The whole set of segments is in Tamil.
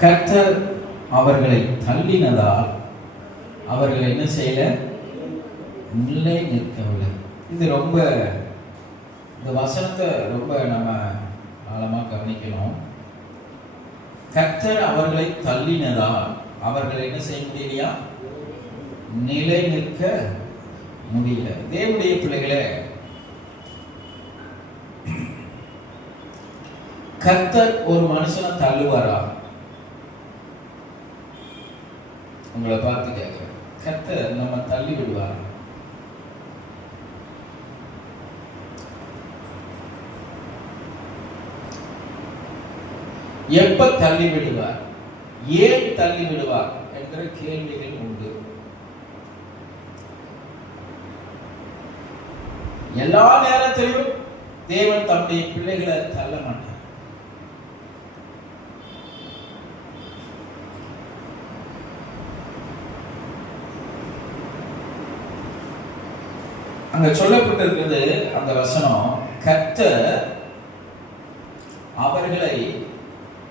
கர்த்தர் அவர்களை தள்ளினதால் அவர்கள் என்ன செய்யல? நிலை நிற்கவில்லை. இது ரொம்ப, இந்த வசனத்தை ரொம்ப நம்ம ஆழமா கவனிக்கணும். கர்த்தர் அவர்களை தள்ளினதால் அவர்கள் என்ன செய்ய முடியலையா? நிலை நிற்க முடியல. தேவனுடைய பிள்ளைகளே, கர்த்தர் ஒரு மனுஷனை தள்ளுவாரா? உங்களை பார்த்து கேட்கிறேன், கர்த்தர் நம்ம தள்ளி விடுவாரா? எப்ப தள்ளி விடுவார், ஏன் தள்ளி விடுவார் என்கிற கேள்விகள் உண்டு. எல்லா நேரத்திலும் தேவன் தம்முடைய பிள்ளைகளை தள்ள மாட்டார். அங்க சொல்லப்பட்டிருக்கிறது அந்த வசனம், கர்த்தர் அவர்களை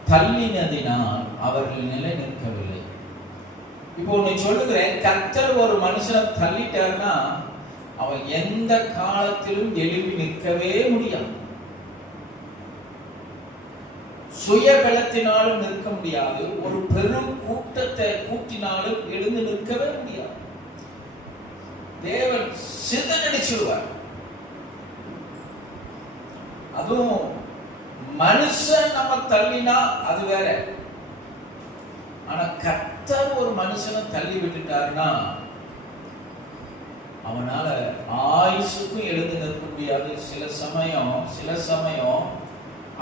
தள்ளினதினால் அவர்கள் நிலை நிற்கவில்லை. இப்போ நீ சொல்லுகிறேன், கர்த்தர் ஒரு மனுஷனை தள்ளிட்டார்னா அவன் எந்த காலத்திலும் எழுப்பி நிற்கவே முடியாது. சுய பலத்தினாலும் நிற்க முடியாது, ஒரு பெரும் கூட்டத்தை கூட்டினாலும் எழுந்து நிற்கவே முடியாது. தேவன் சிதறடிச்சுடுவார். அதுவும் மனுஷன் நம்ம தள்ளினா அது வேற. ஆனா கர்த்தர் ஒரு மனுஷனை தள்ளி விட்டுட்டாருன்னா அவனால ஆயுசுக்கும் எழுந்து நிற்க முடியாது. சில சமயம்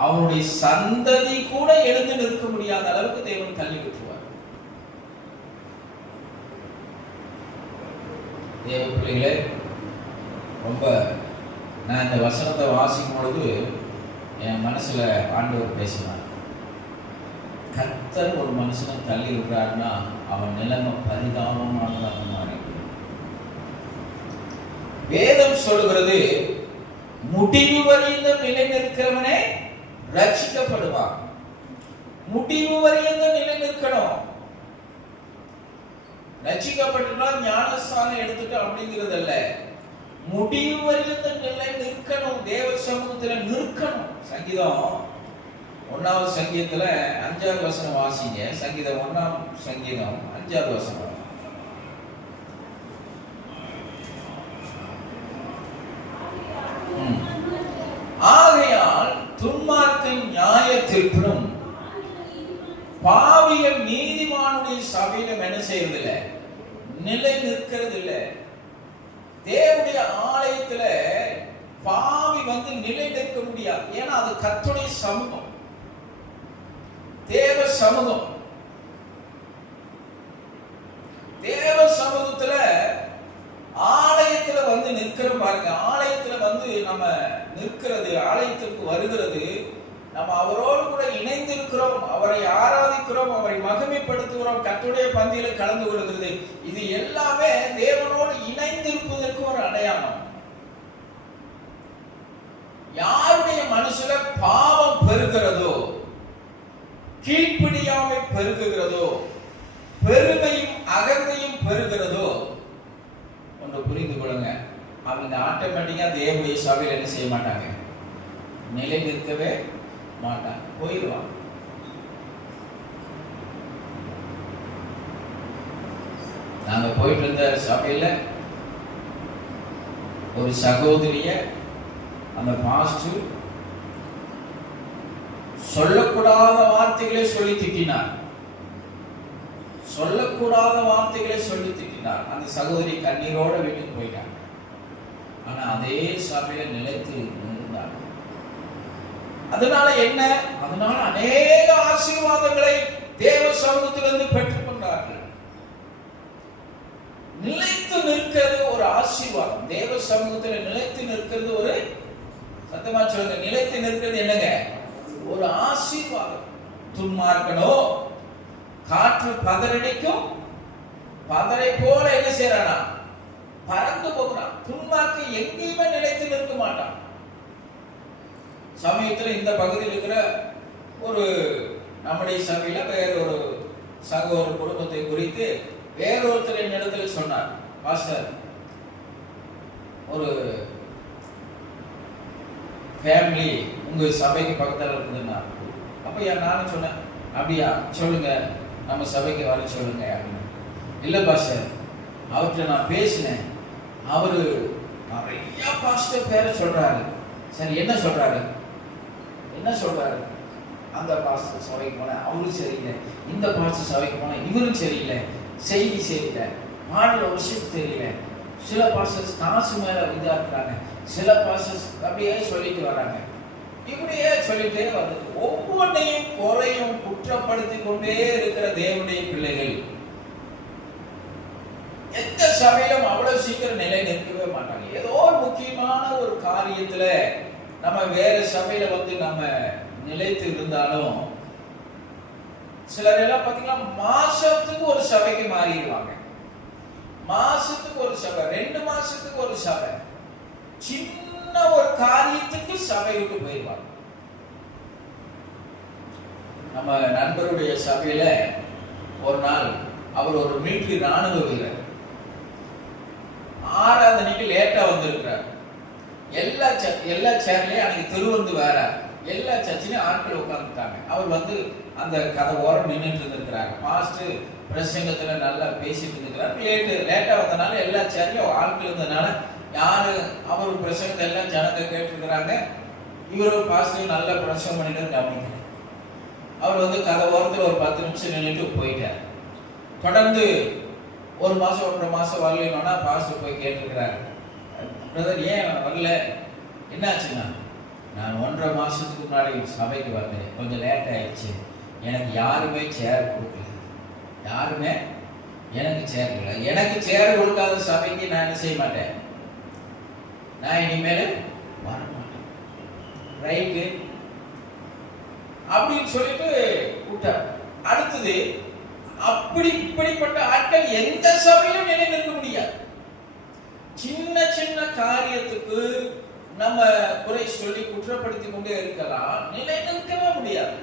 அவனுடைய சந்ததி கூட எழுந்து நிற்க முடியாத அளவுக்கு தேவன் தள்ளி விட்டுருவார். தேவ பிள்ளைகளே, ரொம்ப நான் இந்த வசனத்தை வாசிக்கும் பொழுது என் மனசுல ஆண்டவர் பேசினார். கர்த்தர் ஒரு மனுஷனை தள்ளி விடுறாருன்னா அவன் நிலைமை பரிதாபமானதாக மாறி. வேதம் சொல்லுகிறது, முடிவு வரைந்த நிலை நிற்கிறவனே ரட்சிக்கப்படுவான். முடிவு வரைந்த நிலை நிற்கணும். ரட்சிக்கப்பட்டுனா ஞானஸ்தானம் எடுத்துட்டு அப்படிங்கிறது அல்ல, முடிவு வரைந்த நிலை நிற்கணும். தேவ சமூகத்துல நிற்கணும். சங்கீதம் 1ஆவது சங்கீதத்துல 5ஆவது வசனம் வாசிங்க. சங்கீதம் 1ஆம் சங்கீதம் 5ஆவது வசனம். ஆகையால் துன்மார்க்கன் நியாய தீர்ப்பிலும் பாவிகள் நீதிமானுடைய சபையிலும் என்ன செய்யறதில்லை? நிலை நிற்கிறது இல்லை. தேவனுடைய ஆலயத்துல பாவி நிலை நிற்க முடியாது. ஏன்னா அது கர்த்தருடைய சமூகம், தேவ சமூகம். தேவ சமூகத்துல ஆலயத்துல நிற்கிறோம் பாருங்க. ஆலயத்துல நம்ம நிற்கிறது, ஆலயத்திற்கு வருகிறது, நம்ம அவரோடு கூட இணைந்திருக்கிறோம், அவரை ஆராதிக்கிறோம், அவரை மகிமைப்படுத்துகிறோம், கர்த்தருடைய பந்தியில கலந்து கொள்கிறது. இது எல்லாமே தேவனோடு இணைந்திருப்பதற்கு ஒரு அடையாளம். யாருடைய மனசுல பாவம் பெருகிறதோ, கீழ்ப்படியாமை பெருகுகிறதோ, பெருமையும் அகந்தையும் பெருகிறதோ, ஒன்று புரிந்து கொள்ளுங்க, அவங்க ஆட்டோமேட்டிக்கா தேவனுடைய சபையில் என்ன செய்ய மாட்டாங்க? நிலை நிற்கவே மாட்டாங்க, போயிடுவாங்க. நாங்க போயிட்டு இருந்த சபையில ஒரு சகோதரிய அந்த பாஸ்டர் சொல்லக்கூடாத வார்த்தைகளை சொல்லி திட்டினார். சொல்லக்கூடாத வார்த்தைகளை சொல்லி திட்டினார். அந்த சகோதரி கண்ணீரோட வீட்டுக்கு போயிட்டாங்க. ஆனா அதே சபையில நிலைத்து இருந்தார். அதனால என்ன? அதனால அநேக ஆசீர்வாதங்களை தேவ சமூகத்திலிருந்து பெற்றுக் கொண்டார்கள். நிலைத்து நிற்கிறது ஒரு ஆசீர்வாதம். தேவ சமூகத்தில் நிலைத்து நிற்கிறது ஒரு, சத்தமா சொல்லுங்க, நிலைத்து நிற்கிறது என்னங்க? ஒரு ஆசீர்வாதம். துன்மார்க்கனோ காற்று பதறடிக்கும் பதரை போல என்ன செய்யறானா? பறந்து போகிறான். துன்மார்க்க எங்கேயுமே நிலைத்து நிற்க மாட்டான். சமயத்தில் இந்த பகுதியில் இருக்கிற ஒரு நம்முடைய சபையில வேறொரு சகோதர குடும்பத்தை குறித்து வேறொருத்தரின் இடத்தில் சொன்னார், பாஸ்டர் ஒரு ஃபேமிலி உங்க சபைக்கு பக்கத்தில் இருக்குதுன்னா. அப்ப நானும் சொன்னேன், அப்படியா சொல்லுங்க, நம்ம சபைக்கு வர சொல்லுங்க அப்படின்னு. இல்ல பாஸ்டர், அவர்கிட்ட நான் பேசினேன், அவரு நிறைய பாஸ்டர் பேரை சொல்றாரு. சரி, என்ன சொல்றாரு? அந்த பாஸ்டர் சபைக்கு போன அவரும் சரியில்லை, இந்த பாஸ்டர் சபைக்கு போன இவரும் சரியில்லை, செய்தி சரியில்லை, மாடல விஷயம் தெரியல, சில பாஸ்டர்ஸ் காசு மேல இதா இருக்கிறாங்க, சில பாஸ்டர்ஸ் அப்படியே சொல்லிட்டு வராங்க. இப்படியே சொல்லிட்டே வந்தது. ஒவ்வொன்றையும் குறையும் குற்றப்படுத்தி கொண்டே இருக்கிற தேவனுடைய பிள்ளைகள் எந்த சபையிலும் அவ்வளவு சீக்கிரம் நிலை நிற்கவே மாட்டாங்க. ஏதோ ஒரு முக்கியமான ஒரு காரியத்துல நம்ம வேற சபையில நம்ம நிலைத்து இருந்தாலும், சிலர் எல்லாம் பாத்தீங்கன்னா மாசத்துக்கு ஒரு சபைக்கு மாறிடுவாங்க. மாசத்துக்கு ஒரு சபை, 2 மாசத்துக்கு ஒரு சபை, சின்ன ஒரு காரியத்துக்கு சபை விட்டு போயிடுவாங்க. நம்ம நண்பருடைய சபையில ஒரு நாள் அவர் ஒரு மிலிட்டரி ராணுவ வீரர், ஆராதனைக்கு லேட்டா வந்திருக்கிறார். எல்லா சேர்லயும் அன்னைக்கு திருவந்து வேற எல்லா சர்ச்சிலையும் ஆட்கள் உட்கார்ந்துட்டாங்க. அவர் அந்த கதை ஓரம் நின்றுட்டு இருந்திருக்கிறாங்க. பாஸ்டர் பிரசங்கத்துல நல்லா பேசிட்டு இருந்திருக்கிறாரு. லேட்டா வந்தனால எல்லா சேர்லயும் ஆட்கள் இருந்ததுனால யாரு அவர் பிரசங்கத்தை எல்லாம் ஜனங்க கேட்டுருக்கிறாங்க. இவரும் பாஸ்டர் நல்லா பிரசங்கம் பண்ணிட்டு கவனிக்கிறார். அவர் கதை ஓரத்துல ஒரு 10 நிமிஷம் நின்றுட்டு போயிட்டார். தொடர்ந்து 1 மாசம் 1.5 மாசம் வரலன்னா பாஸ்டர் போய் கேட்டுருக்கிறாரு, பிரதர் ஏன் வரல, என்னாச்சுன்னா, நான் 1.5 மாசத்துக்கு முன்னாடி சபைக்கு வந்தேன், கொஞ்சம் லேட் ஆயிடுச்சு, எனக்கு யாருமே சேர் கொடுக்கல, எனக்கு சேர் கொடுக்காத சபைக்கு நான் என்ன செய்ய மாட்டேன், நான் இனிமேல் வர மாட்டேன், ரைட்டு அப்படின்னு சொல்லிட்டு விட்டார். அடுத்தது இப்படிப்பட்ட ஆட்கள் எந்த சபையிலும் நிலை நிற்க முடியாது. சின்ன சின்ன காரியத்துக்கு நம்ம குறை சொல்லி குற்றப்படுத்தி கொண்டே இருக்கலாம், நிலை நிற்கவே முடியாது.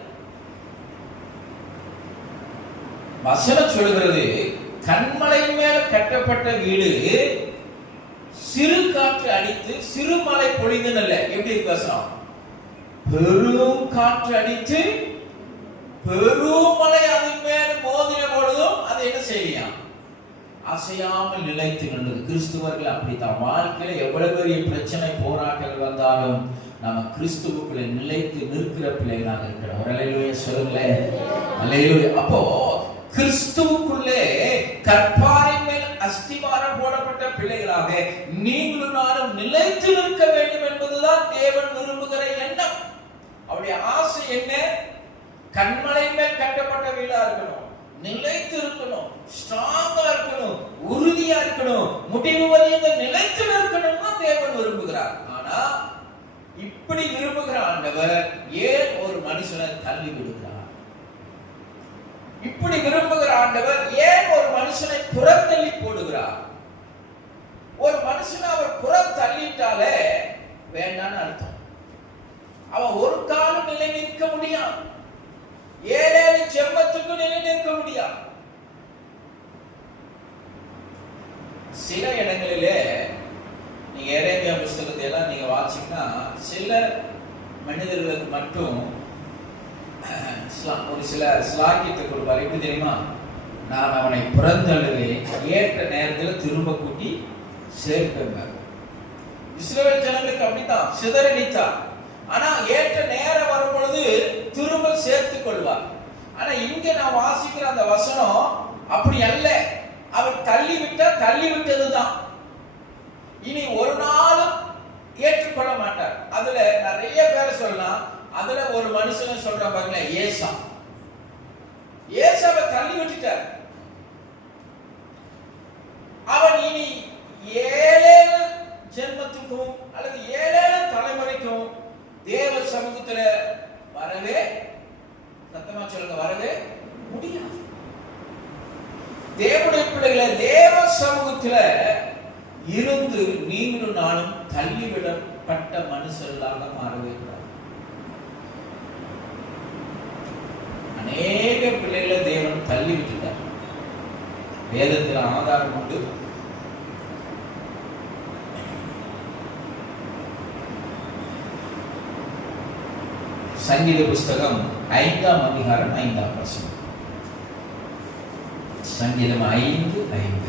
வசனம் சொல்கிறது, கண்மலை மேல கட்டப்பட்ட வீடு சிறு காற்று அடித்து சிறு மழை பொழிந்துன்னு இல்ல. எப்படி இருக்கு வசனம்? பெரும் காற்று அடித்து பெரும் மழை அதன் மேல் மோதின பொழுதும் அதை என்ன செய்யலாம், அசையாமல் நிலைத்து நின்றது. கிறிஸ்துவர்கள் அப்படித்தான். வாழ்க்கையில எவ்வளவு பெரிய பிரச்சனை போராட்டங்கள் வந்தாலும் நம்ம கிறிஸ்துவுக்குள்ள நிலைத்து நிற்கிற பிள்ளைகளாக இருக்கிறோம். ஒரு அல்லேலூயா சொல்லுங்களேன். அல்லேலூயா. அப்போ கிறிஸ்துவுக்குள்ளே கற்பாரின் மேல் அஸ்திவாரம் போடப்பட்ட பிள்ளைகளாக நீங்களும் நானும் நிலைத்து நிற்க வேண்டும் என்பதுதான் தேவன் விரும்புகிற எண்ணம். அவருடைய ஆசை என்ன? கண்மலை மேல் கட்டப்பட்ட வீடா இருக்கணும், நிலைத்து இருக்கணும், ஸ்ட்ராங்கா இருக்கணும், உறுதியா இருக்கணும், முடிவு வரையும் நிலைத்து இருக்கணும்னு தேவன் விரும்புகிறார். ஆனா இப்படி விரும்புகிற ஆண்டவர் ஏன் ஒரு மனுஷனை தள்ளி விடுகிறார்? இப்படி விரும்புகிற ஆண்டவர் ஏன் ஒரு மனுஷனை புறத்தள்ளி போடுகிறார்? ஒரு மனுஷனை அவர் புறம் தள்ளிட்டாலே வேண்டான்னு அர்த்தம். அவன் ஒரு காலம் நிலை நிற்க முடியாது, 7 ஜென்மத்துக்கு நிலை நிற்க முடியாது. சில இடங்களிலே நீங்க எரேமியா புத்தகத்தை எல்லாம் நீங்க வாசிச்சீங்கன்னா சில மனிதர்களுக்கு மட்டும் ஒரு சில ஸ்லாக்கியத்தை கொடுப்பார். எப்படி தெரியுமா? நான் அவனை புறந்தள்ளுவேன், ஏற்ற நேரத்தில் திரும்ப கூட்டி சேர்ப்பேன். இஸ்ரவேல் ஜனங்களுக்கு அப்படித்தான் சிதறடித்தார். ஆனா ஏற்ற நேரம் வரும் பொழுது திரும்ப சேர்த்துக் கொள்வார். ஆனா இங்க நான் வாசிக்கிற அந்த வசனம் அப்படி அல்ல. அவர் தள்ளி விட்டதுதான். இனி ஒரு நாளும் ஏற்றுக்கொள்ள மாட்டார். அதுல நிறைய பேரை சொல்லலாம். அதுல ஒரு மனுஷனை சொல்ற பாருங்க, ஏசாவை தள்ளி விட்டுட்டார். அவன் இனி 7 ஜென்மத்துக்கும் அல்லது 7 தலைமுறைக்கும் தேவ சமூகத்துல வரவே, சத்தமா சொல்லுங்க, வரவே முடியாது. தேவனுடைய பிள்ளைகளை தேவ சமூகத்துல இருந்து நீங்களும் நானும் தள்ளிவிடப்பட்ட மனுஷர்களாக மாறவே கூடாது. பிள்ளைகளை தேவன் தள்ளி விட்டுட்டார். வேதத்தில் ஆதாரம் உண்டு. சங்கீத புஸ்தகம் 5ஆம் அதிகாரம் 5ஆம் வசனம். சங்கீதம் 5:5.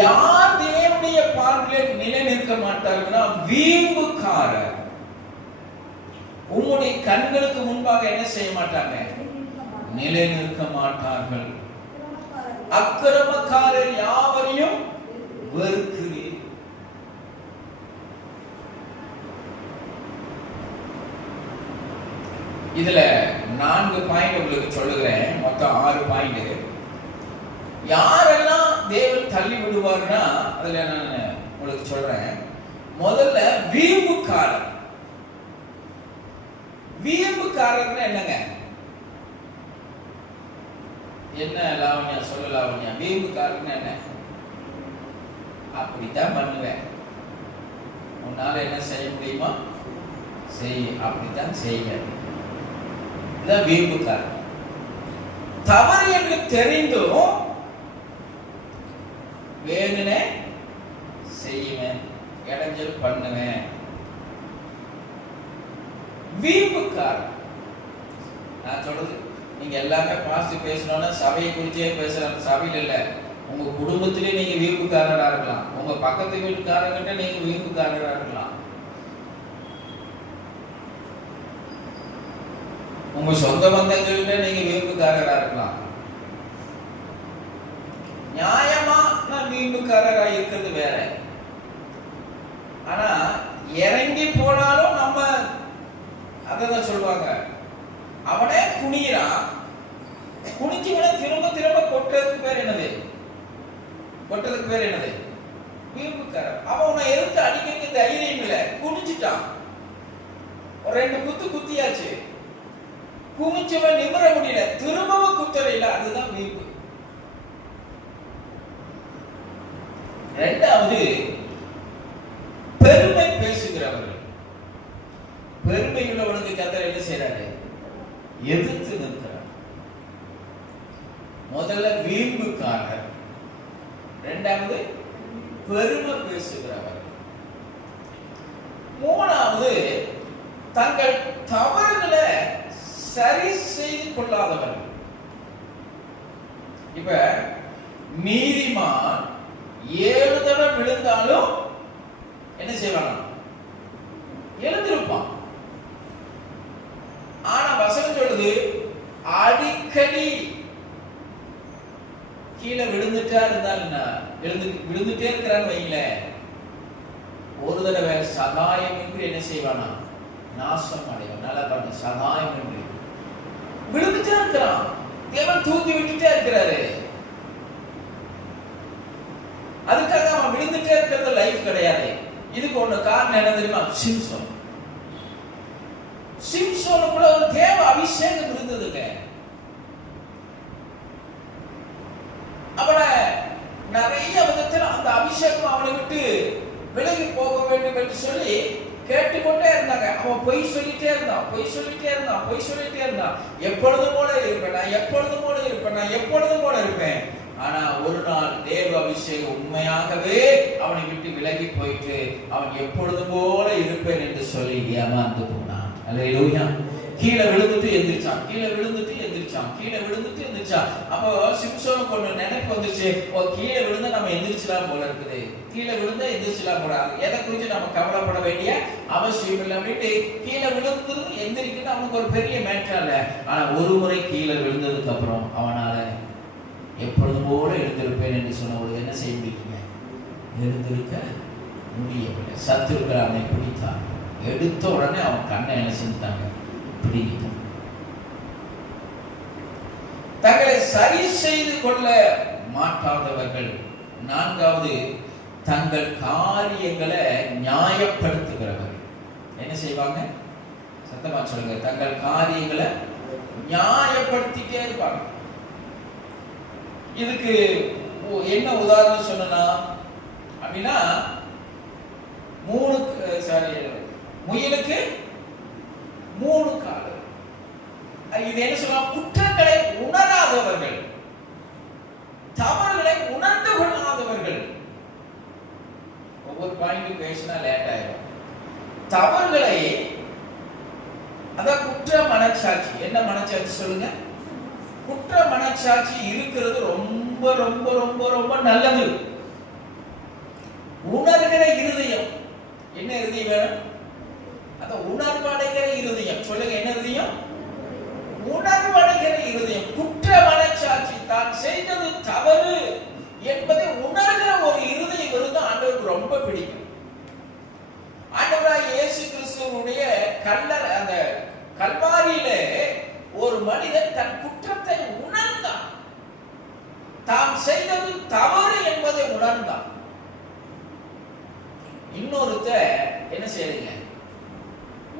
யார் தேவனுடைய பார்வையில் நிலை நிற்க மாட்டார்கள்னா வீம்புக்காரர். உம்முடைய கண்களுக்கு முன்பாக என்ன செய்ய மாட்டாங்க? நிலை நிற்க மாட்டார்கள். அக்கிரமக்காரர் யாவரையும் வெறுக்கிறீர். இதுல 4 பாயிண்ட் உங்களுக்கு சொல்லுகிறேன். மொத்தம் 6 பாயிண்ட். யாரெல்லாம் தேவன் தள்ளி விடுவார்னா அதுல நான் உங்களுக்கு சொல்றேன். முதல்ல வீம்புக்காரர். வீம்புக்காரர்னா என்னங்க? என்ன லாவண்யா சொல்ல? லாவண்யா, வீம்புக்காரர்னா என்ன? அப்படித்தான் பண்ணுவேன், உன்னால என்ன செய்ய முடியுமா செய், அப்படித்தான் செய்வேன். இதான் வீம்புக்காரர். தவறு என்று தெரிந்தும் வேணுனே செய்வேன், இடைஞ்சல் பண்ணுவேன். வீம்புக்காரர். நான் சொல்றது நீங்க எல்லாமே பாசிட்டிவ் பேசணும்னா சபையை குறிச்சே பேசுறாங்க. சபையில் இல்ல, உங்க குடும்பத்திலே நீங்க வீம்புக்காரரா இருக்கலாம். உங்க பக்கத்து வீட்டுக்காரங்கிட்ட நீங்க வீம்புக்காரரா இருக்கலாம். உங்க சொந்த பந்தங்கள்கிட்ட நீங்க வீம்புக்காரரா இருக்கலாம். நியாயமா நான் வீம்புக்காரரா இருக்கிறது வேற. ஆனா இறங்கி போனாலும் நம்ம அதான் சொல்லுவாங்க, அவனே குனிறான், குனிஞ்சவனை திரும்ப திரும்ப கொட்டுறதுக்கு பேர் என்னது? கொட்டுறதுக்கு பேர் என்னது? வீம்புக்காரர். அவன் உன்னை எதிர்த்து அடிக்கிறதுக்கு தைரியம் இல்லை, குனிஞ்சிட்டான். ஒரு 2 குத்து குத்தியாச்சு, குனிஞ்சவன் நிமிர முடியல, திரும்பவும் குத்தறையில. அதுதான் வீம்பு. இரண்டாவது பெருமை பேசுகிறவர்கள். பெருமை உள்ளவனுக்கு கர்த்தர் என்ன செய்யறாரு? எதிர்த்து நிற்கிறார். முதல்ல வீம்புக்காரர், இரண்டாவது பெருமை பேசுகிறவர், மூணாவது தங்கள் தவறுகளை சரி செய்து கொள்ளாதவர்கள். இப்ப நீதிமான் 7 தடவை விழுந்தாலும் என்ன செய்வானா? எழுந்திருப்பான். ஆனா வசனம் சொல்லுது, அடிக்கடி கீழே விழுந்துட்டா இருந்தாலும்னா விழுந்துட்டே இருக்கிறான்னு வைங்கள, ஒரு தடவை சகாயம் என்று என்ன செய்வானா? நாசம் அடைவான். நல்லா பாருங்க, சகாயம் என்று விழுந்துட்டே இருக்கிறான், தேவன் தூக்கி விட்டுட்டே இருக்கிறாரு. அதுக்காக அவன் விழுந்துட்டே இருக்கிறது லைஃப் கிடையாது. இதுக்கு ஒண்ணு காரணம் என்ன தெரியுமா? சிம்சோன். சிம்சோனுக்குள்ள ஒரு தேவ அபிஷேகம் இருந்ததுங்க. அவனை நிறைய விதத்தில் அந்த அபிஷேகம் அவனை விட்டு விலகி போக வேண்டும் என்று சொல்லி கேட்டுக்கொண்டே இருந்தாங்க. அவன் பொய் சொல்லிட்டே இருந்தான், பொய் சொல்லிட்டே இருந்தான், பொய் சொல்லிட்டே இருந்தான். எப்பொழுதும் போல இருப்பேன் நான், எப்பொழுதும் போல இருப்பேன் நான், எப்பொழுதும் போல இருப்பேன். ஆனா ஒரு நாள் தேவ அபிஷேகம் உண்மையாகவே அவனை விட்டு விலகி போயிட்டு அவன் எப்பொழுதும் போல இருப்பேன் என்று சொல்லி ஏமாந்து போனான். அல்லேலூயா. கீழே விழுந்துட்டு எந்திரிச்சான், கீழே விழுந்துட்டு எந்திரிச்சான், கீழே விழுந்துட்டு எந்திரிச்சான். அப்போ சிம்சோனுக்கு ஒண்ணு நினைப்பு வந்துச்சு, கீழே விழுந்தா நம்ம எந்திரிச்சலாம் போல இருக்குது, கீழே விழுந்தா எந்திரிச்சலாம் போல, எதை குறித்து நம்ம கவலைப்பட வேண்டிய அவசியம் இல்லை அப்படின்ட்டு கீழே விழுந்தது எந்திரிக்கிறது அவனுக்கு ஒரு பெரிய மேட்டர் இல்லை. ஆனா ஒரு முறை கீழே விழுந்ததுக்கு அப்புறம் அவனால எப்பொழுதும் போல எழுந்திருப்பேன் என்று சொன்னபோது என்ன செய்ய முடியுங்க? எழுந்திருக்க முடியவில்லை. சத்துருக்கள் அவனை பிடித்தான். எடுத்த உடனே அவன் கண்ணை என்ன செஞ்சாங்க? பிடிக்கிட்டான். தங்களை சரி செய்து கொள்ள மாட்டாதவர்கள். நான்காவது, தங்கள் காரியங்களை நியாயப்படுத்துகிறவர்கள். என்ன செய்வாங்க? சத்தமா சொல்லுங்க. தங்கள் காரியங்களை நியாயப்படுத்திட்டே இருப்பாங்க. இதுக்கு என்ன உதாரணம் சொன்னா அப்படின்னா, முயலுக்கு 3 கால். இது என்ன சொல்றாங்க? குற்றங்களை உணராதவர்கள், தவறுகளை உணர்ந்து கொள்ளாதவர்கள். ஒவ்வொரு பாயிண்ட் பேசினா லேட் ஆயிடும். தவறுகளை, அதான் குற்ற மனச்சாட்சி. என்ன மனச்சாட்சி சொல்லுங்க? குற்ற மனச்சாட்சி இருக்கிறது ரொம்ப ரொம்ப ரொம்ப ரொம்ப நல்லது. உணர்கிற இருதயம். என்ன இருதயம் வேணும்? அத உணர்வடைகிற இருதயம். சொல்லுங்க, என்ன இருதயம்? உணர்வடைகிற இருதயம். குற்ற மனச்சாட்சி, தான் செய்தது தவறு என்பதை உணர்கிற ஒரு இருதயம் இருந்தா ஆண்டவருக்கு ரொம்ப பிடிக்கும். ஆண்டவராகிய இயேசு கிறிஸ்துவுடைய அந்த கல்வாரியிலே ஒரு மனிதன் தன் குற்றத்தை உணர்ந்தான், தான் செய்தது தவறு என்பதை உணர்ந்தான். இன்னொருத்த என்ன செய்யுங்க,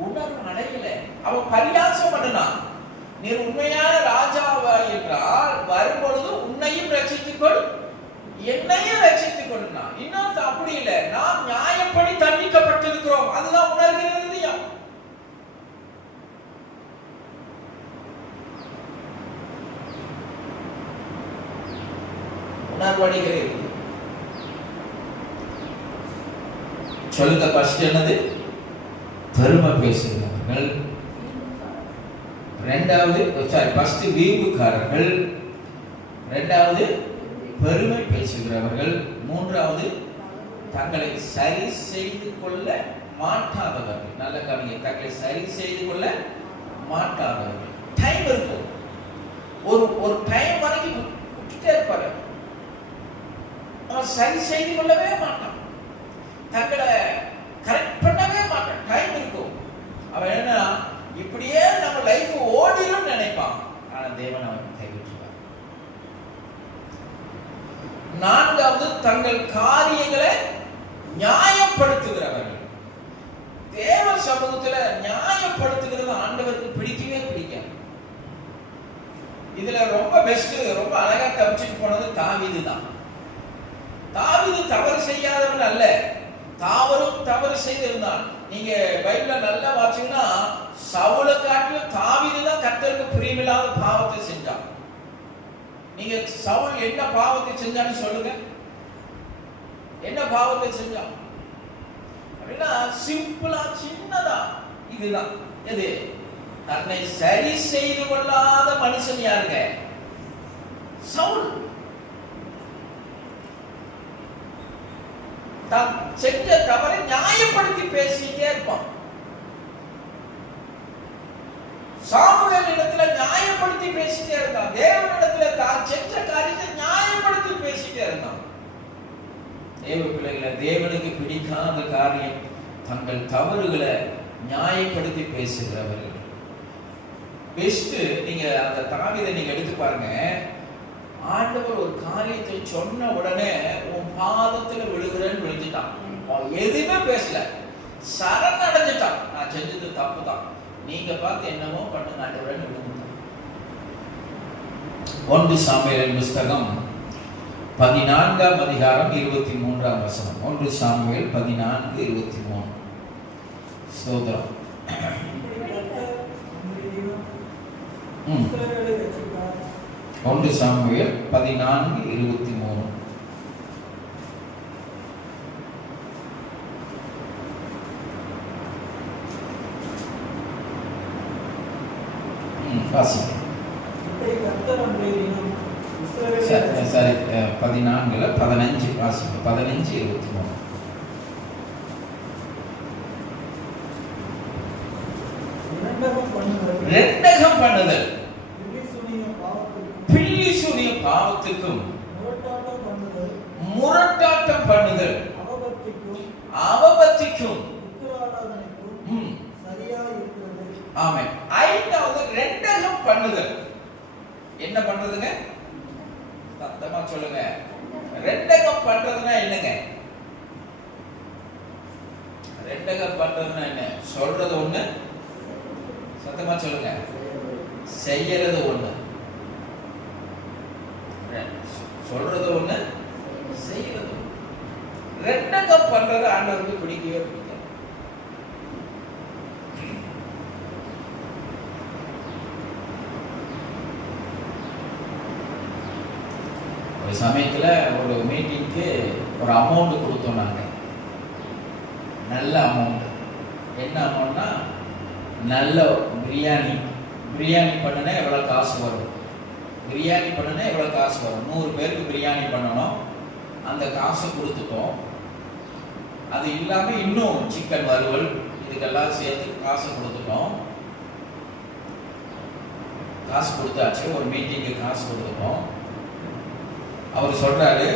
உணர்வு அடையல. அவன் பரியாசம் பண்ணினான். நீ உண்மையான ராஜாவா என்றால் வரும்பொழுது உன்னையும் ரட்சித்துக் கொள், என்னையும் ரட்சித்துக் கொள்ளுனா. இன்னொரு அப்படி இல்லை, நாம் நியாயப்படி தண்டிக்கப்பட்டிருக்கிறோம். அதுதான் உணர்கிற இருதயம். உணர்வடைகிற இருதயம். சொல்லுங்க, ஃபர்ஸ்ட் என்னது? பெருமை பேசுகிறவர்கள். இரண்டாவது, ஃபர்ஸ்ட் வீம்புக்காரர்கள். இரண்டாவது பெருமை பேசுகிறவர்கள். மூன்றாவது தங்களை சரி செய்து கொள்ள மாட்டாதவர்கள். நல்ல கவனிங்க, தங்களை சரி செய்து கொள்ள மாட்டாதவர்கள். டைம் இருக்கும், ஒரு டைம் வரைக்கும் விட்டுட்டே இருப்பாரு. அவன் சரி செய்து கொள்ளவே மாட்டான், தங்களை கரெக்ட் பண்ணவே மாட்டான். டைம் இருக்கும். அவன் என்ன, இப்படியே நம்ம லைஃப் ஓடிடும் நினைப்பான். ஆனா தேவன் அவன் கைவிட்டுவார். நான்காவது, தங்கள் காரியங்களை நியாயப்படுத்துகிறவர்கள். தேவ சமூகத்துல நியாயப்படுத்துகிறது ஆண்டவருக்கு பிடிக்கவே பிடிக்காது. இதுல ரொம்ப பெஸ்ட், ரொம்ப அழகா தப்பிச்சுட்டு போனது தாவீது தான். தாவீது தவறு செய்யாதவன் அல்ல, தவறு செய்திருந்தான். நீங்க பைபிள நல்லா வாசிங்கன்னா சவுலை காட்டிலும் தாவீது தான் கர்த்தருக்கு பிரியமில்லாத பாவத்தை செஞ்சான். நீங்க சவுல் என்ன பாவத்தை செஞ்சான்னு சொல்லுங்க, என்ன பாவத்தை செஞ்சான் அப்படின்னா சிம்பிளா சின்னதா இதுதான். எது? தன்னை சரி செய்து கொள்ளாத மனுஷன் யாருங்க? சவுல். தான் செஞ்ச தவறை நியாயப்படுத்தி பேசிட்டே இருப்பான். சாமுவேல் இடத்துல நியாயப்படுத்தி பேசிட்டே இருந்தான். தேவனிடத்துல தான் செஞ்ச காரியத்தை நியாயப்படுத்தி பேசிட்டே இருந்தான். தேவ பிள்ளைகளை, தேவனுக்கு பிடிக்காத காரியம் தங்கள் தவறுகளை நியாயப்படுத்தி பேசுகிறவர்கள். பெஸ்ட். நீங்க அந்த தாவீதை நீங்க எடுத்து பாருங்க. ஆண்டவர் ஒரு காரியத்தை சொன்ன உடனே உன் பாதத்துல விழுகிறேன்னு விழுந்துட்டான். எதுவுமே பேசல, சரணடைஞ்சிட்டான். நான் செஞ்சது தப்பு தான், நீங்க பார்த்து என்னமோ பண்ணுங்க ஆண்டவரேன்னு விழுந்துட்டான். 1 சாமுவேல் புத்தகம் 14ஆம் அதிகாரம் 23ஆம் வசனம். 1 சாமுவேல் 14:23. ஸ்தோத்திரம். 1 சாமுவேல் 14:23. வாசிங்க. சரி, 14 15 வாசிங்க. 15:23. ரெண்டகம் பண்ணுதல், பில்லி சூனிய பாவத்துக்கும் முரட்டாட்டம் பண்ணுதல், அவபக்திக்கும் ஆமென். ஐந்தாவது ரெண்டகம் பண்ணுதல். என்ன பண்றதுங்க? சத்தமா சொல்லுங்க. ரெண்டகம் பண்றதுன்னா என்னங்க? ரெண்டகம் பண்றதுன்னா என்ன? சொல்றது ஒண்ணு, சத்தமா சொல்லுங்க, செய்யறது ஒண்ணு. சொல்றது ஒண்ணு, செய்யறது. ரெண்டகம் பண்றது ஆண்டவருக்கு பிடிக்கவே பிடிக்காது. ஒரு சமயத்தில் ஒரு மீட்டிங்க்கு ஒரு அமௌண்ட் கொடுத்தோம் நாங்கள். நல்ல அமௌண்ட். என்ன அமௌண்ட்னா, நல்ல பிரியாணி பண்ணுனா எவ்வளோ காசு வரும், பிரியாணி பண்ணுனா எவ்வளோ காசு வரும், 100 பேருக்கு பிரியாணி பண்ணணும். அந்த காசை கொடுத்துட்டோம். அது இல்லாமல் இன்னும் சிக்கன் வறுவல் இதுக்கெல்லாம் சேர்த்து காசை கொடுத்துட்டோம். காசு கொடுத்தாச்சு, ஒரு மீட்டிங்கு காசு கொடுத்துட்டோம். அவர் சொல்றாரு,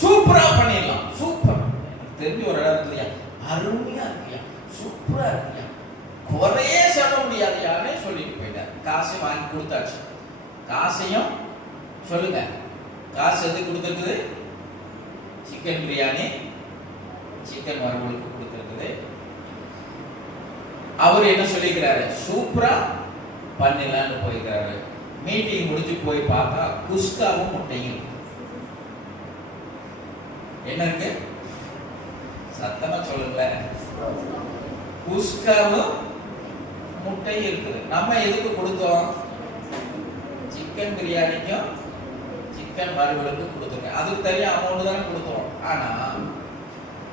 சூப்பரா பண்ணிடலாம், சூப்பர், தெரிஞ்ச ஒரு இடத்துலயா, அருமையா இருக்கியா, சூப்பரா இருக்கியா, குறையே சொல்ல முடியாதையானே சொல்லிட்டு போயிட்டார். காசை வாங்கி கொடுத்தாச்சு. காசையும் சொல்லுங்க, காசு எது கொடுத்துருக்குது? சிக்கன் பிரியாணி, சிக்கன் வறுவலுக்கு கொடுத்துருக்குது. அவர் என்ன சொல்லிக்கிறாரு? சூப்பரா பண்ணிடலான்னு போயிருக்கிறாரு. மீட்டிங் முடிஞ்சு போய் பார்த்தா குஸ்காவும் முட்டையும். என்ன இருக்கு? சத்தமா சொல்லுங்களேன். குஸ்காவும் முட்டையும் இருக்குது. நம்ம எதுக்கு கொடுத்தோம்? சிக்கன் பிரியாணிக்கும் சிக்கன் வறுவலுக்கு கொடுத்துருக்கேன். அதுக்கு தனியா அமௌண்ட் தானே கொடுத்தோம். ஆனா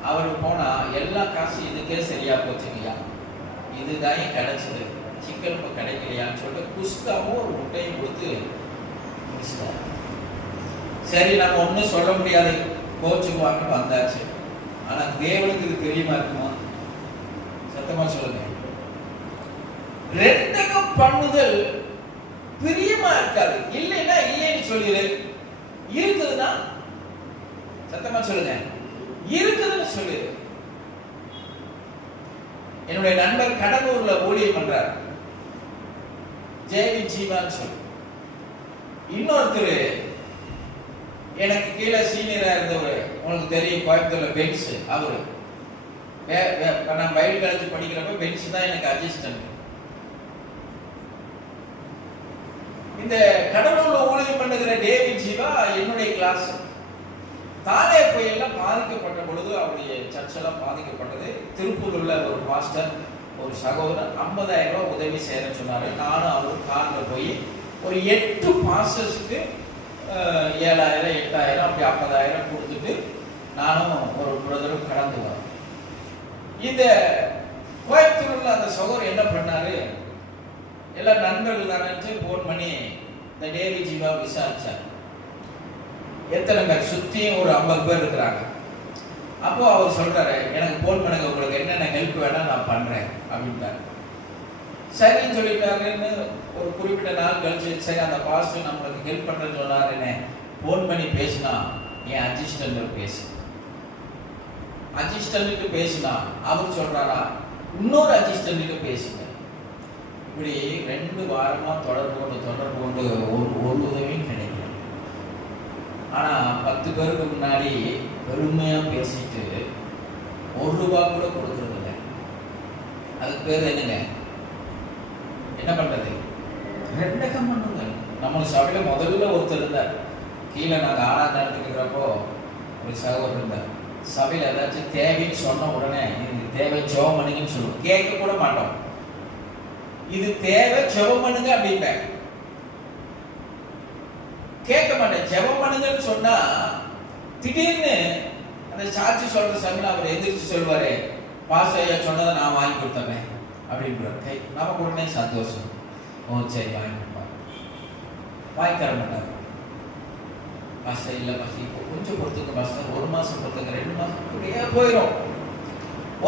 அவருக்கு போனா எல்லா காசு இதுக்கே சரியா போச்சுங்கய்யா, இதுதான் கிடைச்சது, சிக்கன் இப்போ கிடைக்கலையான்னு சொல்லிட்டு குஸ்காவும் ஒரு முட்டையும் கொடுத்து முடிச்சிட்டார். சரி, நம்ம ஒன்றும் சொல்ல முடியாது, கோச்சுக்குவாங்க வந்தாச்சு. ஆனா தேவனுக்கு இது தெரியுமா இருக்குமா? சத்தமா சொல்லுங்க. ரெண்டகம் பண்ணுதல் பிரியமா இருக்காது. இல்லைன்னா இல்லைன்னு சொல்லிடு, இருக்குதுன்னா சத்தமா சொல்லுங்க, இருக்குதுன்னு சொல்லிடு. என்னுடைய நண்பர் கடலூர்ல ஊழியம் பண்றார், ஜேவி ஜீவான்னு சொல்லி. இன்னொருத்தர் எனக்கு கீழே சீனியரா இருந்தவர், உங்களுக்கு தெரியும், கோயம்புத்தூர்ல பென்ஸ். அவரு நான் பைபிள் காலேஜ் படிக்கிறப்ப பென்ஸ் தான் எனக்கு அசிஸ்டன்ட். இந்த கடலூர்ல ஊழியம் பண்ணுகிற டேவிட் ஜீவா என்னுடைய கிளாஸ். தானே புயல்லாம் பாதிக்கப்பட்ட பொழுது அவருடைய சர்ச்செல்லாம் பாதிக்கப்பட்டது. திருப்பூர் உள்ள ஒரு பாஸ்டர், ஒரு சகோதரர் 50,000 ரூபாய் உதவி செய்ய சொன்னாரு. நானும் அவரும் காரில் போய் ஒரு 8 பாஸ்டர்ஸுக்கு 7,000 8,000 அப்படி 50,000 கொடுத்துட்டு நானும் ஒரு பிரதரும் கடந்து வரோம். இந்த கோயம்புத்தூர் உள்ள அந்த சகோதரர் என்ன பண்ணாரு, எல்லா நண்பர்கள் நினைச்சு போன் பண்ணி இந்த டேவி ஜீவா விசாரிச்சார். எத்தனை பேர்? சுத்தியும் ஒரு 50 பேர் இருக்கிறாங்க. அப்போ அவர் சொல்றாரு, எனக்கு போன் பண்ணுங்க, உங்களுக்கு என்னென்ன ஹெல்ப் வேணா நான் பண்றேன் அப்படின்ட்டாரு. சரின்னு சொல்லிட்டாருன்னு ஒரு குறிப்பிட்ட நாள் கழிச்சு, சரி அந்த பாஸ்டர் நம்மளுக்கு ஹெல்ப் பண்றேன்னு சொன்னாருன்னு போன் பண்ணி பேசினா, என் அசிஸ்டன்ட் பேசு, அசிஸ்டன்ட் பேசினா அவர் சொல்றாரா, இன்னொரு அசிஸ்டன்ட் பேசுங்க. இப்படி 2 வாரமா தொடர்பு கொண்டு ஒரு உதவியும் கிடைக்கும். ஆனா 10 பேருக்கு முன்னாடி பெருமையா பேசிட்டு ₹1 கூட கொடுக்கறது இல்லை. அதுக்கு பேர் என்னங்க? என்ன பண்றது? ரெண்டகம் பண்ணுங்க. நம்ம சபையில முதல்ல ஒருத்தர் இருந்தார், கீழே நாங்கள் ஆறாவது நடத்திட்டு இருக்கிறப்போ ஒரு சகோதரர் இருந்தார். சபையில் ஏதாச்சும் தேவைன்னு சொன்ன உடனே இது தேவை ஜெபம் பண்ணுங்கன்னு சொல்லுவோம், கேட்க கூட மாட்டோம். இது தேவை ஜெபம் பண்ணுங்க அப்படின்பேன், கேட்க மாட்டேன். ஜெபம் பண்ணுங்கன்னு சொன்னா திடீர்னு அந்த சாட்சி சொல்ற சமயம் அவர் எந்திரிச்சு சொல்வாரு, பாஸ்டர் சொன்னதை நான் வாங்கி கொடுத்தேன் அப்படின்றாரு. நமக்கு உடனே சந்தோஷம், ஓ சரி வாங்கி கொடுப்பாரு. வாங்கி தர மாட்டார். பாஸ்டர் இல்லை பாஸ்டர் இப்போ கொஞ்சம் பொறுத்துங்க பாஸ்டர், 1 மாசம் பொறுத்துங்க, 2 மாசம் இப்படியே போயிடும்.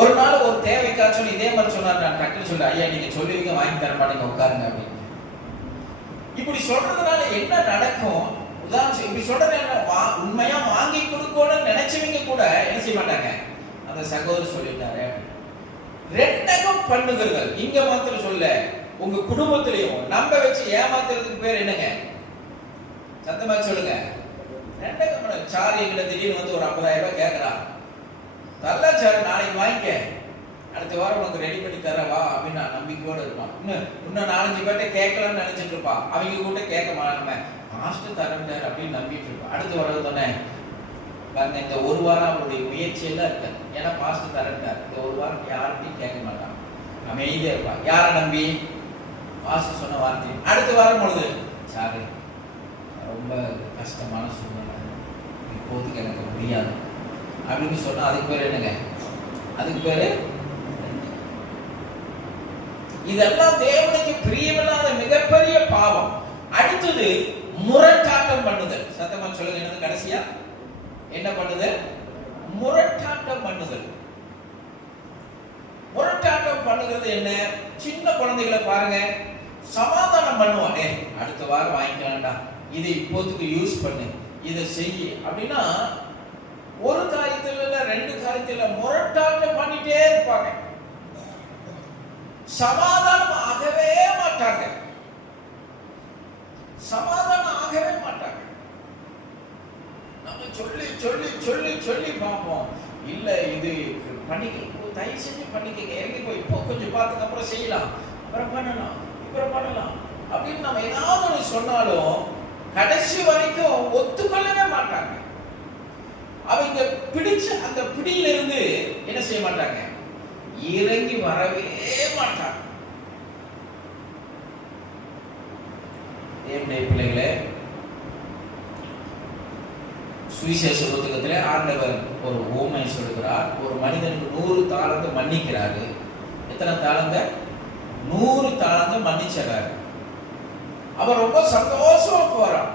ஒரு நாள் ஒரு தேவைக்காச்சும் இதே மாதிரி சொன்னார். நான் டக்குன்னு சொல்றேன், ஐயா நீங்க சொல்லுவீங்க வாங்கி தர மாட்டீங்க, உட்காருங்க அப்படின்னு. இப்படி சொல்றதுனால என்ன நடக்கும்? உதாரணம் இப்படி சொல்றது உண்மையா வாங்கி கொடுக்கணும்னு நினைச்சவங்க கூட என்ன செய்ய மாட்டாங்க. அந்த சகோதரர் சொல்லிட்டாரு. ரெண்டகம் பண்ணுகிறீர்கள். இங்க மாத்திரம் சொல்ல, உங்க குடும்பத்திலையும் நம்ப வச்சு ஏமாத்துறதுக்கு பேர் என்னங்க? சத்தமா சொல்லுங்க. ரெண்டகம் பண்ண. சார் எங்களை திடீர்னு வந்து ஒரு 50,000 ரூபாய் கேட்கறான். தரல சார், நாளைக்கு வாங்கிக்க, அடுத்த வாரம் உனக்கு ரெடி பண்ணி தரவா அப்படின்னு நான் நம்பிக்கையோடு இருப்பான். இன்னும் 4-5 பேர்ட்ட கேட்கலாம்னு நினைச்சிட்டு இருப்பான். அவங்க கூட கேட்க மாட்டாங்க, மாஸ்டர் தரண்டார் அப்படின்னு நம்பிட்டு இருப்பான். அடுத்து வரது தானே பாருங்க, இந்த 1 வாரம் அவருடைய முயற்சியெல்லாம் இருக்காது. ஏன்னா மாஸ்டர் தரண்டார், இந்த 1 வாரம் யார்கிட்டையும் கேட்க மாட்டான், அமைதியா இருப்பான். யாரை நம்பி? மாஸ்டர் சொன்ன வார்த்தை. அடுத்த வாரம் பொழுது சாரு ரொம்ப கஷ்டமான சூழ்நிலை, இப்போதைக்கு எனக்கு முடியாது அப்படின்னு சொன்னா அதுக்கு பேர் என்னங்க? அதுக்கு பேரு இதெல்லாம் தேவனுக்கு பிரியமில்லாத மிகப்பெரிய பாவம். அடுத்தது முரட்டாட்டம் பண்ணுதல். சத்தமா சொல்லுங்க, என்னது கடைசியா? என்ன பண்ணுதல்? முரட்டாட்டம் பண்ணுதல். முரட்டாட்டம் பண்ணுகிறது என்ன? சின்ன குழந்தைகளை பாருங்க, சமாதானம் பண்ணுவான். அடுத்த வாரம் வாங்கிக்கலாம்டா, இதை இப்போதைக்கு யூஸ் பண்ணு, இதை செய்ய அப்படின்னா ஒரு காரியத்தில் இல்ல, ரெண்டு காரியத்தில் முரட்டாட்டம் பண்ணிட்டே இருப்பாங்க. சமாதானம் ஆகவே மாட்டாங்க. சமாதானம் ஆகவே மாட்டாங்க. நம்ம சொல்லி சொல்லி சொல்லி சொல்லி பார்ப்போம். இல்ல இது பண்ணிக்க, தயவு செஞ்சு பண்ணிக்கங்க, இறங்கி போய் இப்போ கொஞ்சம் பார்த்துக்கு அப்புறம் செய்யலாம், அப்புறம் பண்ணலாம், அப்புறம் பண்ணலாம் அப்படின்னு நம்ம ஏதாவது ஒன்று சொன்னாலும் கடைசி வரைக்கும் ஒத்துக்கொள்ளவே மாட்டாங்க. அவங்க பிடிச்ச அந்த பிடியிலிருந்து என்ன செய்ய மாட்டாங்க? இறங்கி வரவே மாட்டாங்க. என்னுடைய பிள்ளைகளே, சுவிசேஷ புத்தகத்திலே ஆண்டவர் ஒரு ஓமை சொல்கிறார். ஒரு மனிதனுக்கு 100 தாலந்து மன்னிக்கிறாரு. எத்தனை தாலந்த? 100 தாலந்து மன்னிச்சாரு. அவர் ரொம்ப சந்தோஷமா போறான்.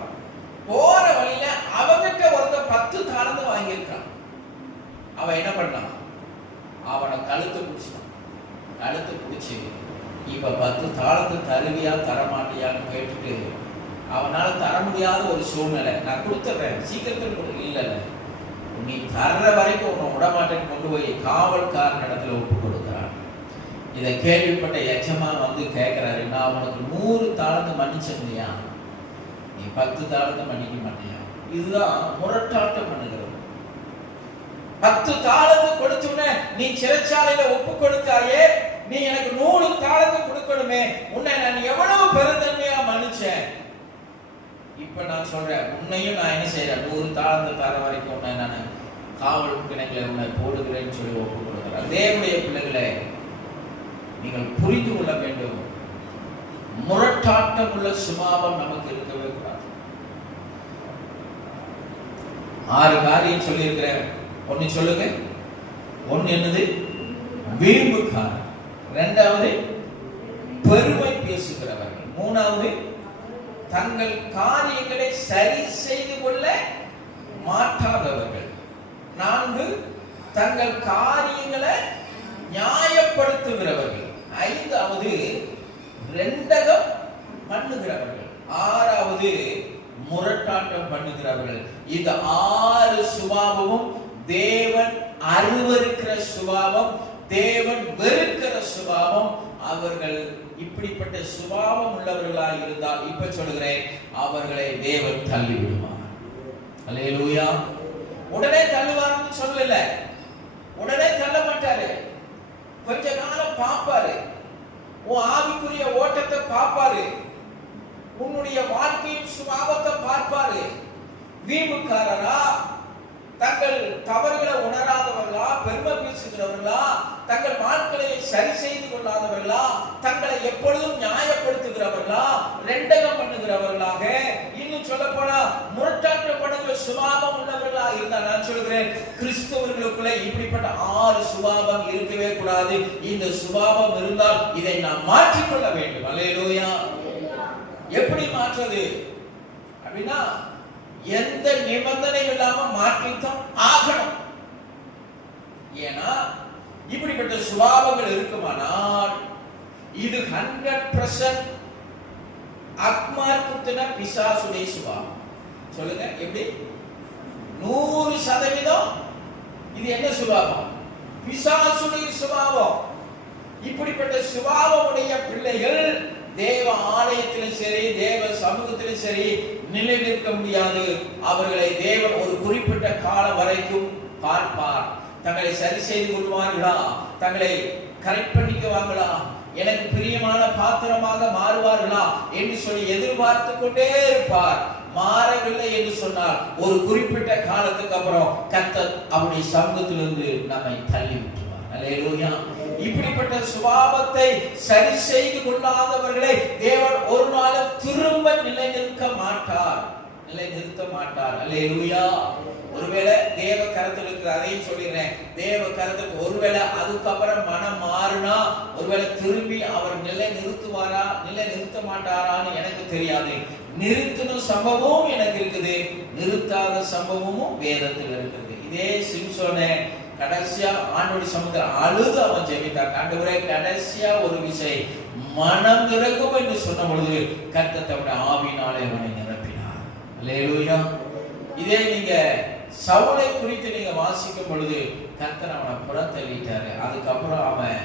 போற வழியில அவங்கிட்ட ஒருத்தர் 10 தாலந்து வாங்கியிருக்கான். அவன் என்ன பண்ணான்? அவனை கழுத்து பிடிச்சான். கழுத்து பிடிச்சி இப்ப 10 தாலந்து தருவியா தரமாட்டியான்னு கேட்டுட்டு அவனால தர முடியாத ஒரு சூழ்நிலை, நான் கொடுத்துறேன் சீக்கிரத்தில் இல்ல, நீ தர்ற வரைக்கும் உன்னை விடமாட்டேன்னு கொண்டு போய் காவல்காரன் இடத்துல ஒப்பு கொடுக்கிறான். இதை கேள்விப்பட்ட எச்சமான் வந்து கேட்கிறாரு, நான் உனக்கு 100 தாலந்து மன்னிச்சேன் இல்லையா, நீ 10 தாலந்து மன்னிக்க மாட்டியா? இதுதான் முரட்டாட்டம் பண்ணுகிறது. 10 தாலந்து கொடுத்துன நீ சிறைச்சாலையில ஒப்பு கொடுத்தாயே, நீ எனக்கு 100 தாலந்து கொடுக்கணுமே, உன்னை நான் எவ்வளவு பெருந்தன்மையா மன்னிச்சேன். இப்ப நான் சொல்றேன், உன்னையும் நான் என்ன செய்யறேன்? 100 தாலந்து தர வரைக்கும் உன்னை நான் காவல் கிணங்களை உன்னை போடுகிறேன்னு சொல்லி ஒப்பு கொடுக்கிறேன். தேவனுடைய பிள்ளைகளை நீங்கள் புரிந்து கொள்ள வேண்டும். முரட்டாட்டம் உள்ள சுபாவம் நமக்கு இருக்கவே கூடாது. 6 காரியம் சொல்லி இருக்கிறேன். ஒன்னு சொல்லுங்க. ஒன்னு என்னது? வீம்புக்காரர். 2வது பெருமை பேசுகிறவர்கள். 3வது தங்கள் காரியங்களை சரி செய்து கொள்ள மாட்டாதவர்கள். 4 தங்கள் காரியங்களை நியாயப்படுத்துகிறவர்கள். 5வது ரெண்டகம் பண்ணுகிறவர்கள். 6வது முரட்டாட்டம் பண்ணுகிறவர்கள். இந்த 6 சுபாவமும் தேவன் அருவருக்கிற சுபாவம், தேவன் வெறுக்கிற சுபாவம். அவர்கள் இப்படிப்பட்ட சுபாவம் உள்ளவர்களாக இருந்தால் இப்ப சொல்லுகிறேன், அவர்களை தேவன் தள்ளி விடுவார். அல்லேலூயா. உடனே தள்ளுவார்னு சொல்லல, உடனே தள்ள மாட்டாரு. கொஞ்ச காலம் பார்ப்பாரு, உன் ஆவிக்குரிய ஓட்டத்தை பார்ப்பாரு, உன்னுடைய வாழ்க்கையின் சுபாவத்தை பார்ப்பாரு. வீம்புக்காரரா, தங்கள் தவறுகளை உணராதவர்களா, பெருமை பேசுகிறவர்களா, தங்கள் வாழ்க்கையை சரி செய்து கொள்ளாதவர்களா, தங்களை எப்பொழுதும் நியாயப்படுத்துகிறவர்களா, ரெண்டகம் பண்ணுகிறவர்களாக, இன்னும் சொல்ல போனா முரட்டாட்டம் பண்ணுகிற சுபாவம் உள்ளவர்களாக இருந்தால் நான் சொல்கிறேன், கிறிஸ்தவர்களுக்குள்ள இப்படிப்பட்ட 6 சுபாவம் இருக்கவே கூடாது. இந்த சுபாவம் இருந்தால் இதை நாம் மாற்றிக்கொள்ள வேண்டும். அல்லேலூயா. எப்படி மாற்றுவது அப்படின்னா, எந்த நிபந்தனை இல்லாம மாற்றித்தான் ஆகணும். ஏன்னா இப்படிப்பட்ட சுபாவங்கள் இருக்குமானால் இது 100% அக்மார்க்குத்தின பிசாசுடைய சுபாவம். சொல்லுங்க, எப்படி? 100% இது என்ன சுபாவம்? பிசாசுடைய சுபாவம். இப்படிப்பட்ட சுபாவமுடைய பிள்ளைகள் தேவ ஆலயத்திலும் சரி, தேவ கர்த்தரிடத்திலும் சரி நிலை நிற்க முடியாது. அவர்களை தேவன் ஒரு குறிப்பிட்ட காலம் வரைக்கும் பார்ப்பார். தங்களை சரி செய்து கொள்வார்களா, தங்களை கரெக்ட் பண்ணிக்குவாங்களா, எனக்கு பிரியமான பாத்திரமாக மாறுவார்களா என்று சொல்லி எதிர்பார்த்து கொண்டே இருப்பார். மாறவில்லை என்று சொன்னால் ஒரு குறிப்பிட்ட காலத்துக்கு அப்புறம் கர்த்தர் அவருடைய சமூகத்திலிருந்து நம்மை தள்ளி விட்டுவார். அல்லேலூயா. இப்படிப்பட்ட சுபாவத்தை சரி செய்து கொள்ளாதவர்களை தேவன் ஒரு நாளும் திரும்ப நிலைநிறுத்த மாட்டார். அல்லேலூயா. ஒருவேளை தேவ கரத்தில் இருக்கிற அதையும் சொல்லிடுறேன், தேவ கரத்துக்கு ஒருவேளை அதுக்கப்புறம் மனம் மாறினா ஒருவேளை திரும்பி அவர் நிலை நிறுத்துவாரா நிலை நிறுத்த மாட்டாரான்னு எனக்கு தெரியாது. நிறுத்தின சம்பவமும் எனக்கு இருக்குது, நிறுத்தாத சம்பவமும் வேதத்தில் இருக்குது. இதே சிம்சோனே கடைசியா ஆண்டவருடைய சமூகத்தில் அழுது அவன் ஜெபித்தான். ஆண்டவரே, கடைசியா ஒரு விஷயம் மனம் இறங்கும் என்று சொன்ன பொழுது கர்த்தர் தம்முடைய ஆவியினாலே அவனை நிரப்பினார். அல்லேலூயா. இதே நீங்க சவுலை குறித்து நீங்க வாசிக்கும் பொழுது கர்த்தர் அவனை புறத்தள்ளிட்டாரு. அதுக்கப்புறம் அவன்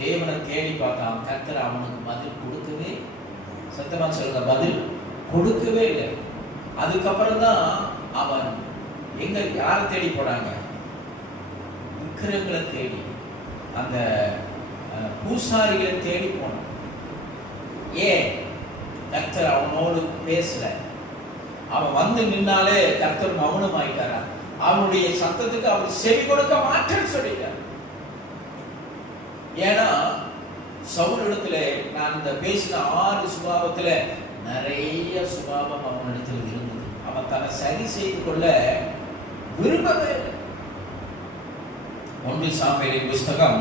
தேவனை தேடி பார்த்தான். கர்த்தர் அவனுக்கு பதில் கொடுக்கவே, சத்தமா சொல்லுங்க, பதில் கொடுக்கவே இல்லை. அதுக்கப்புறம் தான் அவன் எங்க யாரை தேடி போனாங்க? விக்கிரகங்களை தேடி, அந்த பூசாரிகளை தேடி போனான். ஏன்? கர்த்தர் அவனோடு பேசல. அவன் வந்து நின்னாலே கர்த்தர் மௌனம் ஆயிட்டாரா? அவனுடைய சத்தத்துக்கு அவர் செவி கொடுக்க மாட்டேன்னு சொல்லிட்டார். ஏன்னா சவுல் இடத்துல நான் இந்த பேசின 6 சுபாவத்துல நிறைய சுபாவம் அவனிடத்தில் இருந்தது. அவன் தன்னை சரி செய்து கொள்ள விரும்பவே இல்லை. 1 சாமுவேலின் புஸ்தகம்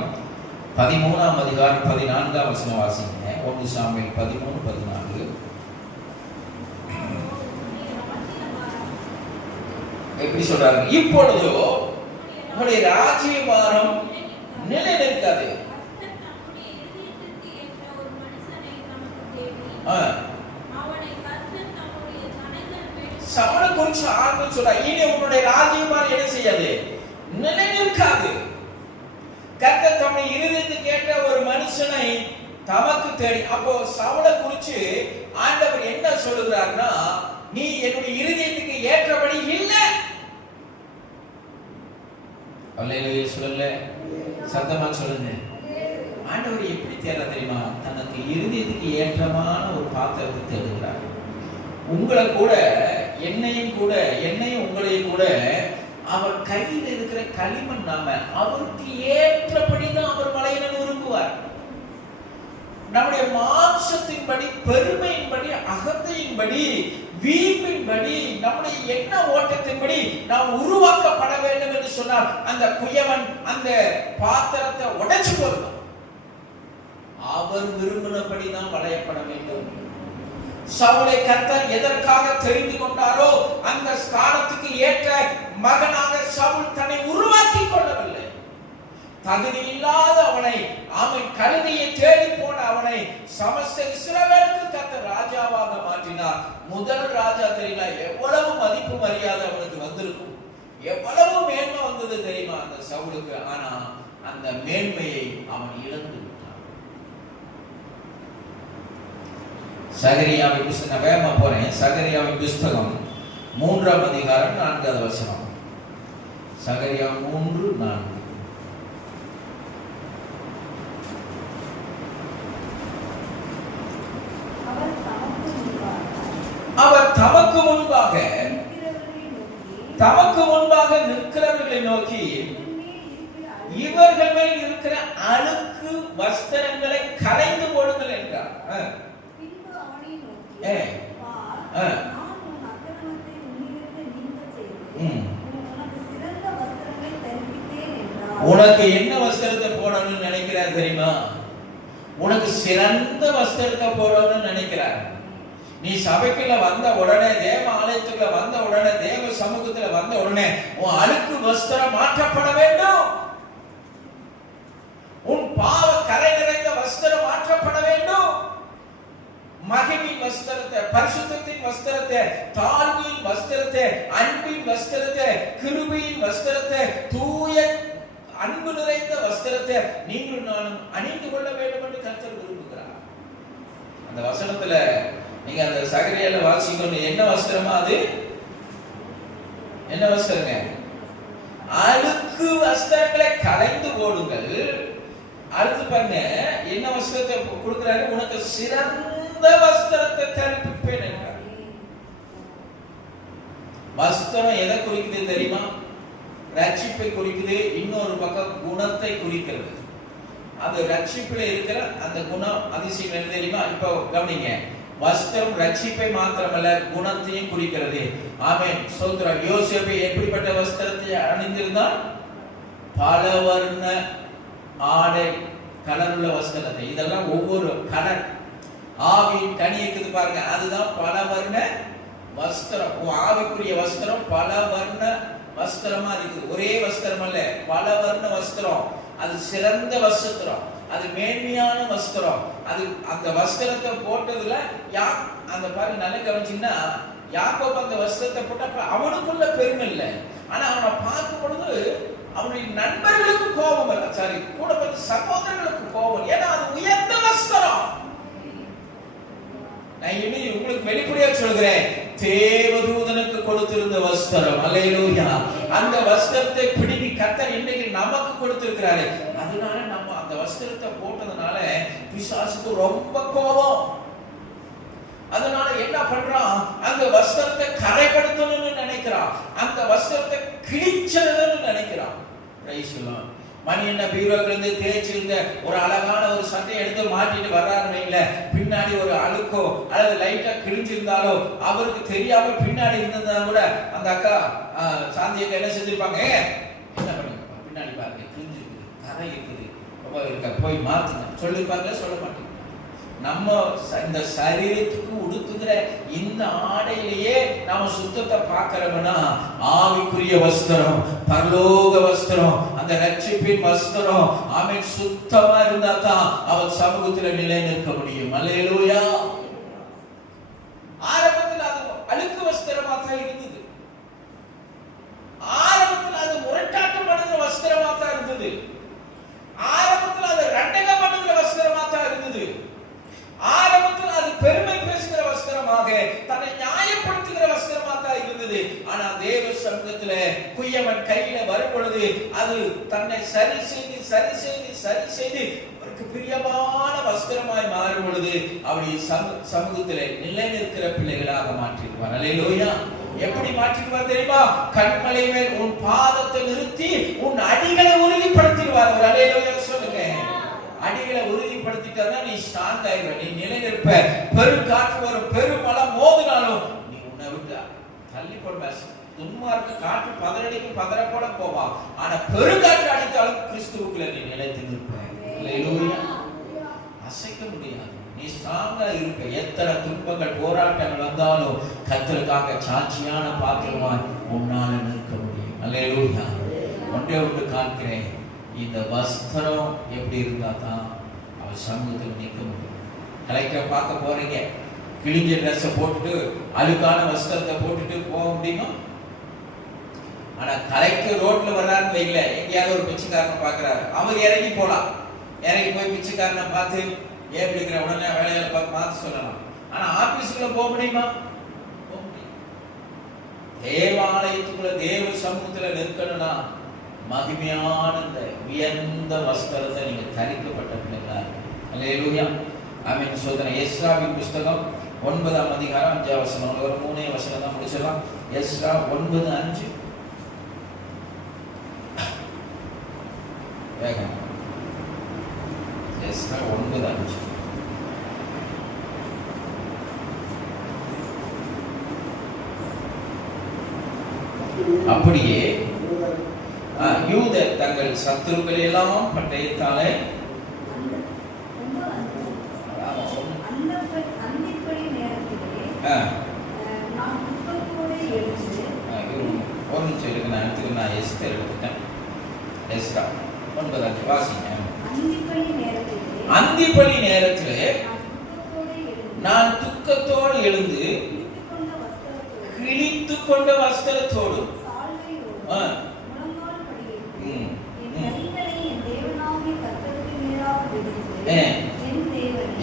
13ஆம் அதிகாரம் 14ஆம் வசனம் வாசிங்க. 1 சாமுவேல் 13:14. எப்படி சொல்றாங்க? இப்பொழுதோ உங்களுடைய ராஜ்யபாரம் நிலை நிற்காது. சவுலை குறிச்சு ஆண்டவர் சொல்றார், இனி உங்களுடைய ராஜ்யபாரம் என்ன செய்யாது? நிலை நிற்காது. கர்த்தர் தம்முடைய இருதயத்துக்கு ஏற்ற ஒரு மனுஷனை தமக்கு தேடி. அப்போ சவுலை குறிச்சு ஆண்டவர் என்ன சொல்லுகிறார்னா, நீ என்னுடைய இருதயத்துக்கு ஏற்றபடி இல்லை. அல்லேலூயா சொல்லுங்க, சத்தமா சொல்லுங்க. ஆண்டவர் எப்படி தேட தெரியுமா? தனக்கு இருதயத்துக்கு ஏற்றமான ஒரு பாத்திரத்தை தேடுகிறார். உங்களை கூட என்னையும் உங்களையும் கூட அவர் கையில் இருக்கிற களிமண் நாம அவருக்கு ஏற்றபடிதான் அவர் மலையில விரும்புவார். நம்முடைய மாம்சத்தின்படி, பெருமையின்படி, அகந்தையின்படி, வீம்பின்படி, நம்முடைய எண்ண ஓட்டத்தின்படி நாம் உருவாக்கப்பட வேண்டும் என்று சொன்னால் அந்த குயவன் அந்த பாத்திரத்தை உடைச்சு போடுவார். அவர் விரும்பினபடிதான் வளையப்பட வேண்டும். சவுலை கர்த்தர் எதற்காக தெரிந்து கொண்டாரோ அந்த ஸ்தானத்துக்கு ஏற்ற மகனாக சவுல் தன்னை உருவாக்கி கொள்ளவில்லை. தகுதி இல்லாத அவனை, அவன் கழுதையை தேடி போன அவனை சமஸ்த இஸ்ரவேலுக்கு கர்த்தர் ராஜாவாக மாற்றினார். முதல் ராஜா தெரியுமா? எவ்வளவு மதிப்பு மரியாதை அவனுக்கு வந்திருக்கும், எவ்வளவு மேன்மை வந்தது தெரியுமா அந்த சவுலுக்கு? ஆனா அந்த மேன்மையை அவன் இழந்து விட்டான். சகரியாவின் புஸ்தகம், வேகமா போறேன். சகரியாவின் புஸ்தகம் 3ஆம் அதிகாரம் 4வது வசனம். சகரியா 3:4. அவர் தமக்கு முன்பாக நிற்கிறவர்களை நோக்கி இவர்கள் மேல் இருக்கிற அழுக்கு வஸ்திரங்களை களைந்து போடுங்கள் என்றார். உனக்கு என்ன வஸ்திரத்தை போடணும்னு நினைக்கிறார் தெரியுமா? உனக்கு சிறந்த வஸ்திரத்தை போடணும்னு நினைக்கிறார். நீ சபைக்குள்ள வந்த உடனே, தேவ ஆலயத்துக்குள்ள வந்த உடனே, தேவ சமூகத்துல வந்த உடனே உன் அழுக்கு வஸ்திரம் மாற்றப்பட வேண்டும். உன் பாவ கரை நிறைந்த வஸ்திரம் மாற்றப்பட வேண்டும். மகிமையின் வஸ்திரத்தை, பரிசுத்தத்தின் வஸ்திரத்தை, தாழ்மையின் வஸ்திரத்தை, அன்பின் வஸ்திரத்தை, கிருபையின் வஸ்திரத்தை, தூய அன்பு நிறைந்த வஸ்திரத்தை நீங்களும் நானும் அணிந்து கொள்ள வேண்டும் என்று கர்த்தர் விரும்புகிறார். அந்த வசனத்துல நீங்க அந்த சகரியால வாசிக்கணும். என்ன வஸ்திரமா அது? என்ன வஸ்திரங்க? அழுக்கு வஸ்திரங்களை களைந்து போடுங்கள். அடுத்து பாருங்க, என்ன வஸ்திரத்தை கொடுக்கிறாரு? உனக்கு சிறந்த வஸ்திரத்தை தரிப்பிப்பேன் என்றார். வஸ்திரம் எதை குறிக்குது தெரியுமா? ரட்சிப்பை குறிக்குது. இன்னொரு பக்கம் குணத்தை குறிக்கிறது. அந்த ரட்சிப்பில் இருக்கிற அந்த குணம் அதிசயம் என்ன தெரியுமா? இப்போ கவனிங்க, வஸ்திரம் ரட்சிப்பை மாத்திரமல்ல, குணத்தையும் குறிக்கிறது. ஆமென், ஸ்தோத்திரம். யோசேப்பு எப்படிப்பட்ட வஸ்திரத்தை அணிந்திருந்தான்? பலவர்ண ஆடை, கலருள்ள வஸ்திரத்தை. இதெல்லாம் ஒவ்வொரு கலர், ஆவியின் கனி இருக்குது பாருங்க, அதுதான் பலவர்ண வஸ்திரம். ஆவிக்குரிய வஸ்திரம் பலவர்ண வஸ்திரமா இருக்குது. ஒரே வஸ்திரம் அல்ல, பலவர்ண வஸ்திரம். அது சிறந்த வஸ்திரம், அது மேன்மையான வஸ்திரம். அது அந்த வஸ்திரத்தை போட்டதுல அந்த பாருங்க, நல்ல கவனிச்சீங்கன்னா, யாக்கோபு அந்த வஸ்திரத்தை போட்டப்ப அவனுக்குள்ள பெருமை இல்லை, ஆனா அவனை பார்க்கும் பொழுது அவனுடைய நண்பர்களுக்கு கோபம் இல்லை, சாரி, கூட பிறந்த சகோதரர்களுக்கு கோபம். ஏன்னா அது உயர்ந்த வஸ்திரம். நான் இனி உங்களுக்கு வெளிப்படையா சொல்கிறேன், தேவதூதனுக்கு கொடுத்திருந்த வஸ்திரம். அல்லேலூயா. அந்த வஸ்திரத்தை பிடிங்கி கர்த்தர் இன்னைக்கு நமக்கு கொடுத்திருக்கிறாரு. அதனால நம்ம அந்த வஸ்திரத்தை போட்டதுனால பிசாசுக்கு ரொம்ப கோபம். அதனால என்ன பண்றான்? அந்த வஸ்திரத்தை கரைப்படுத்தணும்னு நினைக்கிறான், அந்த வஸ்திரத்தை கிழிச்சணும்னு நினைக்கிறான். Praise the Lord. மணி என்ன பீரோல இருந்து தேய்ச்சிருந்த ஒரு அழகான ஒரு சட்டையை எடுத்து மாட்டிட்டு வர்றாருன்னு வைங்கள, பின்னாடி ஒரு அழுக்கோ அல்லது லைட்டா கிழிஞ்சிருந்தாலோ அவருக்கு தெரியாம பின்னாடி இருந்ததா கூட அந்த அக்கா சாந்தியத்தை என்ன செஞ்சிருப்பாங்க, என்ன பண்ணுங்க பின்னாடி பாருங்க கிழிஞ்சிருக்குது, கரை இருக்குது, ரொம்ப இருக்க, போய் மாத்துங்க சொல்லிருப்பாங்களே, சொல்ல மாட்டேங்க. நம்ம இந்த சரீரத்துக்கு உடுத்துகிற இந்த ஆடையிலேயே நாம சுத்தத்தை பார்க்கிறோம்னா, ஆவிக்குரிய வஸ்திரம், பரலோக வஸ்திரம், அந்த ரட்சிப்பின் வஸ்திரம், ஆமென், சுத்தமா இருந்தா தான் அவர் சமூகத்தில் நிலை நிற்க முடியும். அல்லேலூயா. ஆரம்பத்தில் அது அழுக்கு வஸ்திரமா தான் இருந்தது, ஆரம்பத்தில் அது முரட்டாட்டம் பண்ணுகிற வஸ்திரமா தான் இருந்தது, ஆரம்பத்தில் அது ரண்டகம் பண்ணுகிற வஸ்திரமா தான் இருந்தது, ஆரம்பத்தில் அது பெருமை பேசுகிற வஸ்திரமாக, தன்னை நியாயப்படுத்துகிற வஸ்திரமாக தான் இருந்தது. ஆனா தேவ சமூகத்துல குயவன் கையில வரும் பொழுது அது தன்னை சரி செய்து அவருக்கு பிரியமான வஸ்திரமாய் மாறும் பொழுது அவருடைய சமூகத்திலே நிலை நிற்கிற பிள்ளைகளாக மாற்றிடுவார். அல்லேலூயா. எப்படி மாற்றிடுவார் தெரியுமா? கண்மலை மேல் உன் பாதத்தை நிறுத்தி உன் அடிகளை உறுதிப்படுத்திடுவார். அல்லேலூயா சொல்லுங்க. அடிகளை உறுதிப்படுத்திட்டா நீ ஸ்ட்ராங் ஆயிடுவ, நீ நிலை நிற்ப. பெருங்காற்று வரும், பெருமழை மோதினாலும் நீ உன்னை விட்டு தள்ளி போட. துன்மார்க்க காற்று பதறடிக்கு பதற போல போவா, ஆனா பெருங்காற்று அடித்தாலும் கிறிஸ்துவுக்குள்ள நீ நிலைத்து நிற்ப. அல்லேலூயா. அசைக்க முடியாது, நீ ஸ்ட்ராங்கா இருப்ப. எத்தனை துன்பங்கள் போராட்டங்கள் வந்தாலும் கர்த்தருக்காக சாட்சியான பாத்திரமாய் உன்னால நிற்க முடியும். அல்லேலூயா. ஒன்றே ஒன்று காண்கிறேன், இந்த வஸ்திரம் எப்படி இருந்தா தான் அவர் சமூகத்தில் நிற்க முடியும். கலெக்டரை பார்க்க போறீங்க, கிழிஞ்ச ட்ரெஸ்ஸை போட்டுட்டு அழுக்கான வஸ்திரத்தை போட்டுட்டு போக முடியுமா? ஆனா கலெக்டர் ரோட்ல வர்றாருன்னு வைக்கல, எங்கேயாவது ஒரு பிச்சைக்காரனை பாக்குறாரு, அவர் இறங்கி போலாம், இறங்கி போய் பிச்சைக்காரனை பார்த்து ஏன் பிடிக்கிற உடனே வேலையில பார்த்து மாத்த சொல்லலாம். ஆனா ஆபீஸ்க்குள்ள போக முடியுமா? போக முடியும். தேவாலயத்துக்குள்ள தேவ சமூகத்துல நிற்கணும்னா மகிமையான இந்த உயர்ந்த வஸ்திரத்தை நீங்க தரிக்கப்பட்ட பிள்ளைகளா. அல்லேலூயா. ஆமென். சோதனை எஸ்ராவின் புஸ்தகம் 9ஆம் அதிகாரம் 5ஆம் வசனம், ஒரு 3 வசனம் தான் முடிச்சிடலாம். எஸ்ரா 9:5. வேகம். எஸ்ரா 9:5. அப்படியே யூதர் தங்கள் சத்துருக்கள் எல்லாம் பட்டயத்தாலே நான் எஸ்தர் எடுத்துட்டேன். எஸ்ரா 9:5 வாசிங்க. அந்திப்பலி நேரத்திலே நான் துக்கத்தோடு எழுந்து கிழித்து கொண்ட வஸ்திரத்தோடு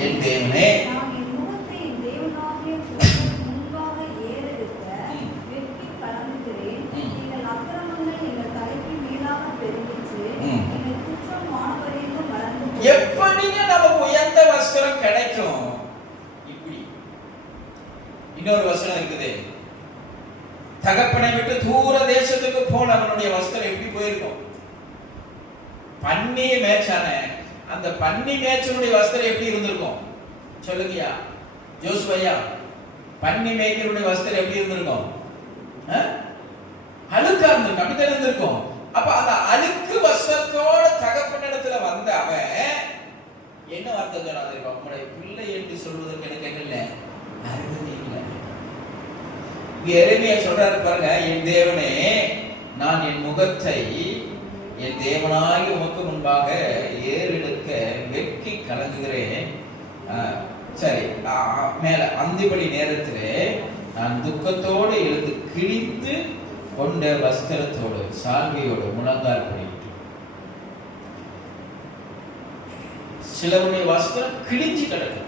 என் தேவனே எப்படிங்க நமக்கு உயர்ந்த வஸ்திரம் கிடைக்கும்? இப்படி இன்னொரு வசனம் இருக்குது, தகப்பனை விட்டு தூர தேசத்துக்கு போன அவனுடைய வஸ்திரம் எப்படி போயிருக்கும்? பன்னியை மேய்ச்சானே, அந்த பன்னி மேய்ச்சனுடைய வஸ்திரம் எப்படி இருந்திருக்கும் சொல்லுங்கயா? ஜோசுவையா, பன்னி மேய்க்கிறவனுடைய வஸ்திரம் எப்படி இருந்திருக்கும்? அழுக்கா இருந்திருக்கும், அப்படித்தான் இருந்திருக்கும். அப்ப அந்த அழுக்கு வஸ்திரத்தோட தகப்பனிடத்துல வந்த அவன் என்ன வார்த்தை சொன்னான் தெரியுமா? உங்களுடைய பிள்ளை என்று சொல்வதற்கு எனக்கு என்ன இல்லை, அருகதை இல்லை. எரேமியா சொல்றாரு பாருங்க, என் தேவனே, நான் என் முகத்தை என் தேவனாகி உமக்கு முன்பாக ஏறெடுக்க வெட்கி கலங்குகிறேன். சரி, மேல அந்திபடி நேரத்திலே நான் துக்கத்தோடு எழுந்து கிழித்து கொண்ட வஸ்திரத்தோடு சால்வையோடு முழங்கால் படிட்டு. சிலருடைய வஸ்திரம் கிழிஞ்சு கிடக்குது,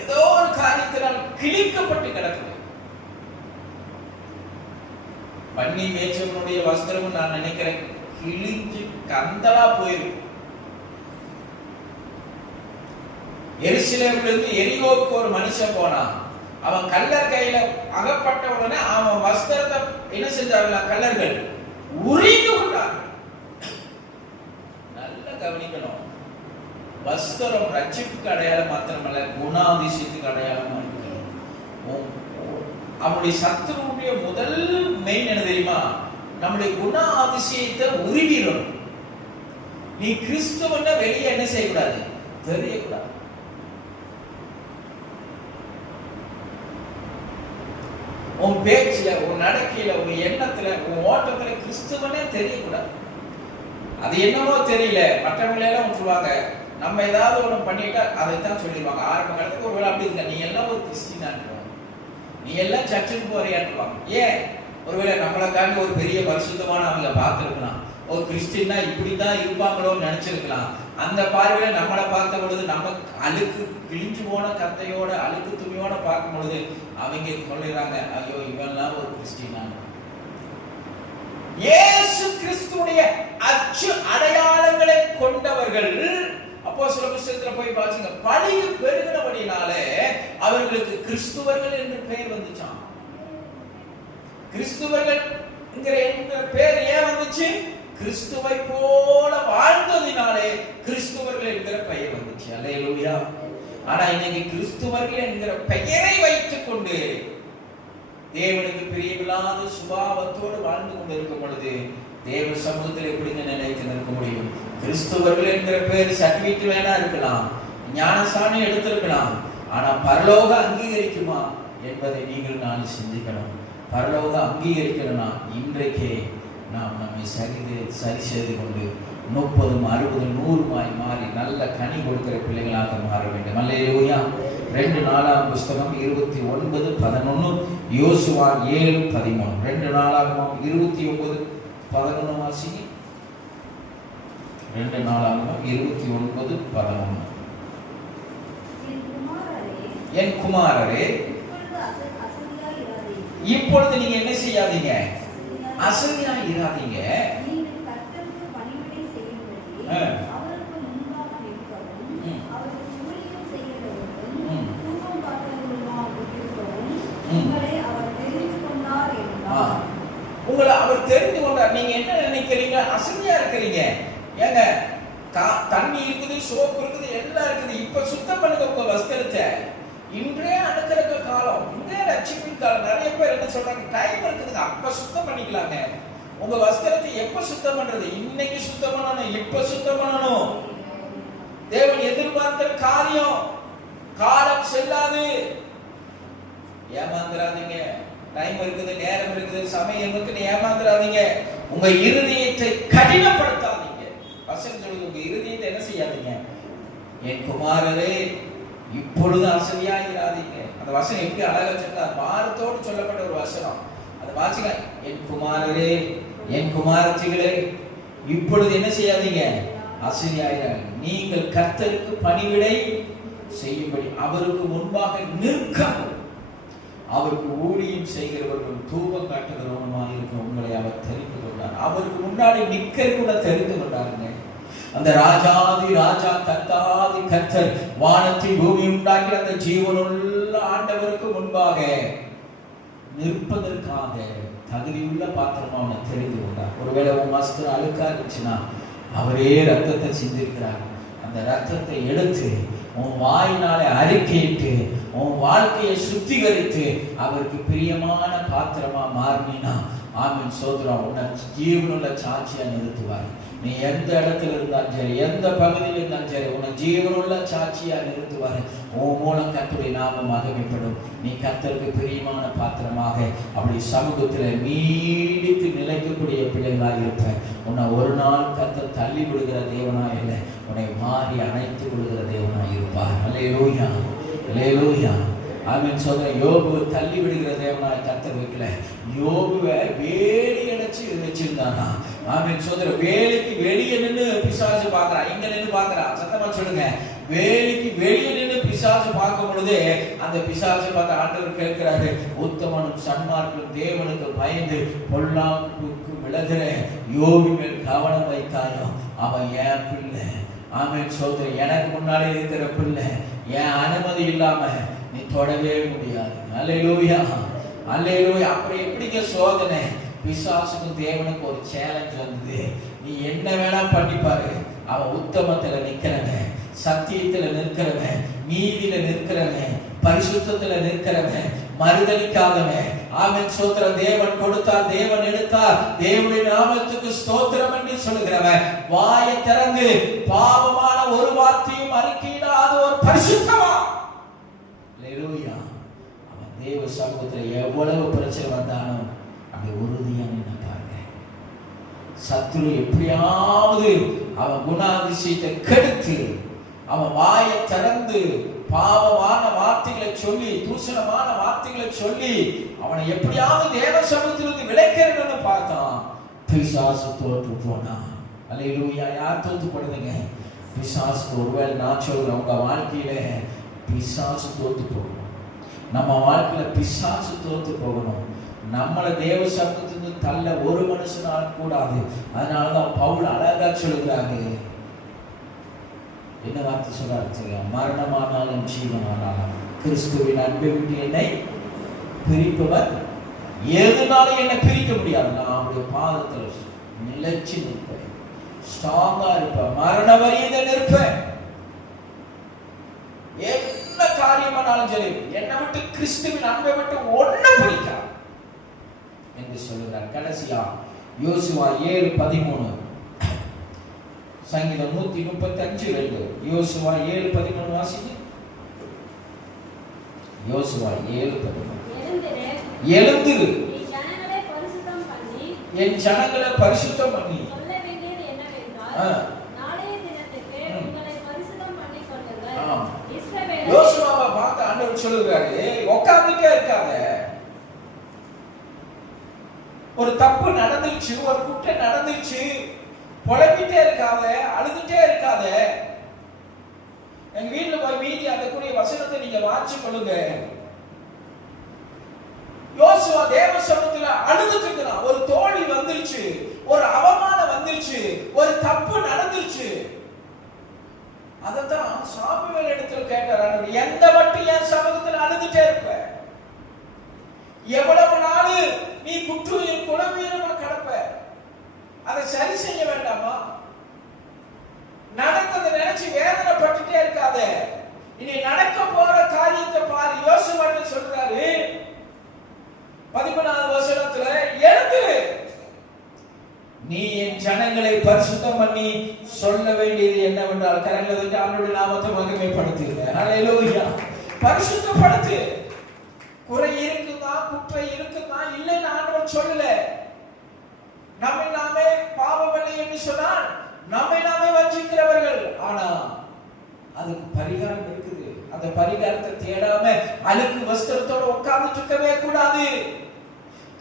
ஏதோ ஒரு காரியத்தினால் கிழிக்கப்பட்டு கிடக்குது. பன்னி மேய்ச்சவனுடைய வஸ்திரம் நான் நினைக்கிறேன் கிழிஞ்சு கந்தலா போயிருக்கு. எருசலேமிலிருந்து எரிகோவுக்கு ஒரு மனுஷன் போனான். அவன் கல்லர் கையில அகப்பட்ட உடனே அவன் வஸ்திரத்தை என்ன செஞ்சார்கள்? கல்லர்கள் உரிந்து கொண்டார்கள். நல்ல கவனிக்கணும், வஸ்திரம் ரட்சிப்புக்கு அடையாளம் மாத்திரமல்ல, குணாதிசயத்துக்கு அடையாளமா இருக்கு. அவனுடைய சத்துருடைய முதல் மெயின் என்ன தெரியுமா? நம்முடைய குண அதிசயத்தை உரிமையிடும். நீ கிறிஸ்துவன்னா வெளியே என்ன செய்யக்கூடாது? தெரியக்கூடாது. உன் பேச்சுல, உன் நடக்கையில, உன் எண்ணத்துல, உன் ஓட்டத்துல கிறிஸ்துவனே தெரியக்கூடாது. அது என்னமோ தெரியல, மற்றவங்களெல்லாம் விட்டுருவாங்க. நம்ம ஏதாவது ஒண்ணு பண்ணிட்டா அதைத்தான் சொல்லிடுவாங்க. ஆரம்ப காலத்துக்கு ஒரு வேளை அப்படி இருக்க, நீ எல்லாம் ஒரு கிறிஸ்டினான், நீ எல்லாம் சர்ச்சுக்கு போறியான்னுவாங்க. ஏன்? ஒருவேளை நம்மளை காண்டி ஒரு பெரிய பரிசுத்தமான அவங்க பார்த்துருக்கலாம், ஒரு கிறிஸ்டின்னா இப்படிதான் இருப்பாங்களோன்னு நினைச்சிருக்கலாம். அந்த பார்வையில நம்மளை பார்த்த பொழுது, நம்ம அழுக்கு கிழிஞ்சு போன கத்தையோட அழுக்கு துணியோட பார்க்கும் பொழுது அவங்க சொல்லிடுறாங்க, ஐயோ இவெல்லாம் ஒரு கிறிஸ்டினா. இயேசு கிறிஸ்துவுடைய அச்சு அடையாளங்களை கொண்டவர்கள் அப்போஸ்தலர் புத்தகத்துல போய் பாருங்க, பழிவு பெருகினபடினாலே அவர்களுக்கு கிறிஸ்துவர்கள் என்று பெயர் வந்துச்சாம். கிறிஸ்துவர்கள் என்கிற பெயர் ஏன் வந்துச்சு? கிறிஸ்துவை போல வாழ்ந்ததினாலே கிறிஸ்துவர்கள் என்கிற பெயர் வந்துச்சு. அல்லேலூயா. ஆனா இன்னைக்கு கிறிஸ்துவர்கள் என்கிற பெயரை வைத்துக் கொண்டு தேவனுக்கு பிரியமில்லாத சுபாவத்தோடு வாழ்ந்து கொண்டிருக்கும் பொழுது தேவ சமூகத்தில் எப்படிங்க நிலைத்து நிற்க முடியும்? கிறிஸ்துவர்கள் என்கிற பேர் சர்டிபிகேட் வேணா இருக்கலாம், ஞானசானி எடுத்திருக்கலாம், ஆனா பரலோக அங்கீகரிக்குமா என்பதை நீங்கள் நான் சிந்திக்கணும். பரலோக அங்கீகரிக்கணும்னா இன்றைக்கே நாம் நம்மை சரி செய்து கொண்டு 30, 60, 100 மாறி நல்ல கனி கொடுக்கிற பிள்ளைகளாக மாற வேண்டும். அல்லேலூயா. 2 நாளாகமம் புஸ்தகம் 29:11, யோசுவா 7:13. 2 நாளாகமம் 29:11 வாசிங்க. 2 நாளாகமம் 29:11. என் குமாரரே, இப்பொழுது நீங்க என்ன செய்யாதீங்க? அசதியா இராதீங்க. உங்களை அவர் தெரிந்து கொண்டார். நீங்க என்ன நினைக்கிறீங்க? அசதியா இருக்கிறீங்க. ஏங்க, தண்ணி இருக்குது, சோப்பு இருக்குது, எல்லாம் இருக்குது. இப்ப சுத்தம் பண்ணுங்க உங்க வஸ்திரத்தை. இன்றே அனுக்கிற காலம், இன்றே ரட்சிப்பின் காலம். நிறைய பேர் என்ன சொல்றாங்க? டைம் இருக்குதுங்க, அப்ப சுத்தம் பண்ணிக்கலாங்க. உங்க வஸ்திரத்தை எப்ப சுத்தம் பண்றது? இன்னைக்கு சுத்தம் பண்ணணும், இப்ப சுத்தம் பண்ணணும். தேவன் எதிர்பார்க்கிற காரியம். காலம் செல்லாது. ஏமாந்துராதீங்க. டைம் இருக்குது, நேரம் இருக்குது, சமயம் இருக்குன்னு ஏமாந்துராதீங்க. உங்க இருதயத்தை கடினப்படுத்தாதீங்க. வசனம் சொல்லுது, உங்க இருதயத்தை என்ன செய்யாதீங்க? என் குமாரரே, இப்பொழுது அசதியாயிராதீங்க. அந்த வசனம் எப்படி அழகா சொன்னா, பாரத்தோடு சொல்லப்பட்ட ஒரு வசனம். அதை வாசிங்க. என் குமாரரே, என் குமாரத்திகளே, இப்பொழுது என்ன செய்யாதீங்க? அசதியாயிராதீங்க. நீங்கள் கர்த்தருக்கு பணிவிடை செய்யும்படி அவருக்கு முன்பாக நிற்கவும் அவருக்கு ஊழியம் செய்கிறவர்கள் தூபம் காட்டுகிறவனுமாக இருக்க உங்களை அவர் தெரிந்து கொண்டார். அவருக்கு முன்னாடி நிற்க கூட தெரிந்து கொண்டாருங்க. அந்த ராஜாதி ராஜா, கர்த்தாதி கர்த்தர், வானத்தின் பூமி உண்டாக்கிற அந்த ஜீவனுள்ள ஆண்டவருக்கு முன்பாக நிற்பதற்காக தகுதியுள்ள பாத்திரமா அவனை தெரிந்து கொண்டார். ஒருவேளை உன் வஸ்திரம் அழுக்கா இருந்துச்சுன்னா அவரே ரத்தத்தை சிந்திருக்கிறார். அந்த அந்த ரத்தத்தை எடுத்து உன் வாயினாலே அறிக்கையிட்டு உன் வாழ்க்கையை சுத்திகரித்து அவருக்கு பிரியமான பாத்திரமா மாறினா, ஆமீன் சோதரம், உன்னை ஜீவனுள்ள சாட்சியா நிறுத்துவார். நீ எந்த இடத்துல இருந்தாலும் சரி, எந்த பகுதியில் இருந்தாலும் சரி, உன்னை ஜீவனுள்ள சாட்சியா நிறுத்துவார். உன் மூலம் கர்த்தருடைய நாமம் மகிமைப்படும். நீ கர்த்தருக்கு பிரியமான பாத்திரமாக அப்படி சமூகத்தில் நீடித்து நிலைக்கக்கூடிய பிள்ளைகளாக இருப்ப. உன்னை ஒரு நாள் கர்த்தர் தள்ளி விடுகிற தேவனா இல்லை, உன்னை மாறி அணைத்து விடுகிற தேவனா இருப்பார். அல்லேலூயா, அல்லேலூயா. ஆமீன் சோதரன், யோபு தள்ளி விடுகிற தேவனாய் கர்த்தர் வைக்கல. யோபுவை வேலி அடைச்சு வச்சிருந்தானா. ஆமீன் சோதரன், வேலிக்கு வெளியே நின்று பிசாசு பார்க்கறா. இங்க நின்று பார்க்கறா, சத்தமா சொல்லுங்க. வேலிக்கு வெளியே நின்று பிசாசு பார்க்கும் பொழுது அந்த பிசாசு பார்த்து ஆண்டவர் கேட்கிறாரு, உத்தமனும் சன்மார்க்கும் தேவனுக்கு பயந்து பொல்லாப்புக்கு விலகிற யோபு மேல் கவனம் வைத்தாயோ, அவன் என் பிள்ளை. ஆமீன் சோதரன், எனக்கு முன்னாடி இருக்கிற பிள்ளை, என் அனுமதி இல்லாம நீ தொடவே முடியாது. அல்லேலூயா, அல்லேலூயா. அப்புறம் எப்படிங்க சோதனை? பிசாசுக்கும் தேவனுக்கு ஒரு சேலஞ்ச் வந்தது. நீ என்ன வேணா பண்ணிப்பாரு, அவன் உத்தமத்துல நிக்கிறவன், சத்தியத்துல நிற்கிறவன், நீதியில நிற்கிறவன், பரிசுத்தத்துல நிற்கிறவன், மறுதலிக்காதவன். ஆமென் ஸ்தோத்திரம். தேவன் கொடுத்தார், தேவன் எடுத்தார், தேவனுடைய நாமத்துக்கு ஸ்தோத்திரம் என்று சொல்லுகிறவன் வாயை திறந்து பாவமான ஒரு வார்த்தையும் அறிக்கையிடாத ஒரு பரிசுத்தமா. அல்லேலூயா. அவன் தேவ சமூகத்தில் எவ்வளவு பிரச்சனை வந்தாலும் அப்படி உறுதியா நின்றாங்க. சத்துரு எப்படியாவது அவன் குணாதிசயத்தை கெடுத்து அவன் வாயை திறந்து பாவமான வார்த்தைகளை சொல்லி, தூஷணமான வார்த்தைகளை சொல்லி அவனை எப்படியாவது தேவ சமூகத்திலிருந்து விலக்கிறன்னு பார்த்தான். பிசாசு தோற்று போனான். அல்லேலூயா. யார் தோற்று போடுதுங்க? பிசாசு. ஒருவேளை நான் சொல்றேன், உங்க வாழ்க்கையில பிசாசு தோத்து போகணும். நம்ம வாழ்க்கையில பிசாசு தோத்து போகணும். நம்மளை தேவ சமூகத்திலிருந்து தள்ள ஒரு மனுஷனால் கூடாது. அதனாலதான் பவுல் அழகா சொல்லுகிறாங்க. என்ன வார்த்தை சொல்றாரு? மரணமானாலும் ஜீவனானாலும் கிறிஸ்துவின் அன்பை விட்டு என்னை பிரிப்பவர் எதுனாலும் என்னை பிரிக்க முடியாது. நான் அவருடைய பாதத்தில் நிலைச்சு நிற்பேன், ஸ்ட்ராங்கா இருப்பேன், மரண வரையில நிற்பேன். என்ன காரியமானாலும் சரி, என்னை விட்டு கிறிஸ்துவின் அன்பை விட்டு ஒன்னும் பிரிக்காது என்று சொல்லுகிறார். கடைசியா யோசுவா 7:13, சங்கீதம் 135:2. யோசுவா 7:13 வாசிங்க. யோசுவா 7:13. எழுந்திரு, என் ஜனங்களை பரிசுத்தம் பண்ணி. சொல்ல வேண்டியது என்னவென்றால், நாளைய தினத்துக்கு உங்களை பரிசுத்தம் பண்ணிக்கொள்ளுங்கள். இஸ்ரவேல் யோசுவாவை பார்த்து ஆண்டவர் சொல்லுகிறாரு, உட்கார்ந்துட்டே இருக்காத. ஒரு தப்பு நடந்துச்சு, ஒரு குற்றம் நடந்துச்சு, புலம்பிட்டே இருக்காத, அழுதுட்டே இருக்காத. எங்க வீட்டுல போய் மீதி அதற்குரிய வசனத்தை நீங்க வாட்சி கொள்ளுங்க. யோசுவா தேவ சமூகத்துல அழுதுட்டு இருக்கிறான். ஒரு தோல்வி வந்துருச்சு, ஒரு அவமானம் வந்துருச்சு, ஒரு தப்பு நடந்துருச்சு. அதத்தான் சாமுவேல் இடத்துல கேட்டார், எந்த மட்டும் என் சமூகத்துல அழுதுட்டே இருப்ப? எவ்வளவு நாள் நீ குற்றுயிர் குலவீரமா கிடப்ப? அதை சரி செய்ய வேண்டாமா? நடந்ததை நினைச்சு வேதனைப்பட்டுட்டே இருக்காத. இனி நடக்க போற காரியத்தை பாரு. யோசுவா சொல்றாரு 13வது வசனத்துல, எழுந்து நீ என் ஜனங்களை பரிசுத்தம் பண்ணி. சொல்ல வேண்டியது என்னவென்றால், கரங்களை ஆண்டவருடைய நாமத்தை மகிமைப்படுத்துங்க. அல்லேலூயா. பரிசுத்தப்படுத்து. குறை இருக்குதா, குற்றம் இருக்குதா இல்லைன்னு ஆண்டவர் சொல்லல. நம்மை நாமே பாவமில்லை என்று சொன்னால் நம்மை நாமே வஞ்சிக்கிறவர்கள். ஆனா அதுக்கு பரிகாரம் இருக்குது. அந்த பரிகாரத்தை தேடாம அழுக்கு வஸ்திரத்தோட உட்கார்ந்துட்டு இருக்கவே கூடாது.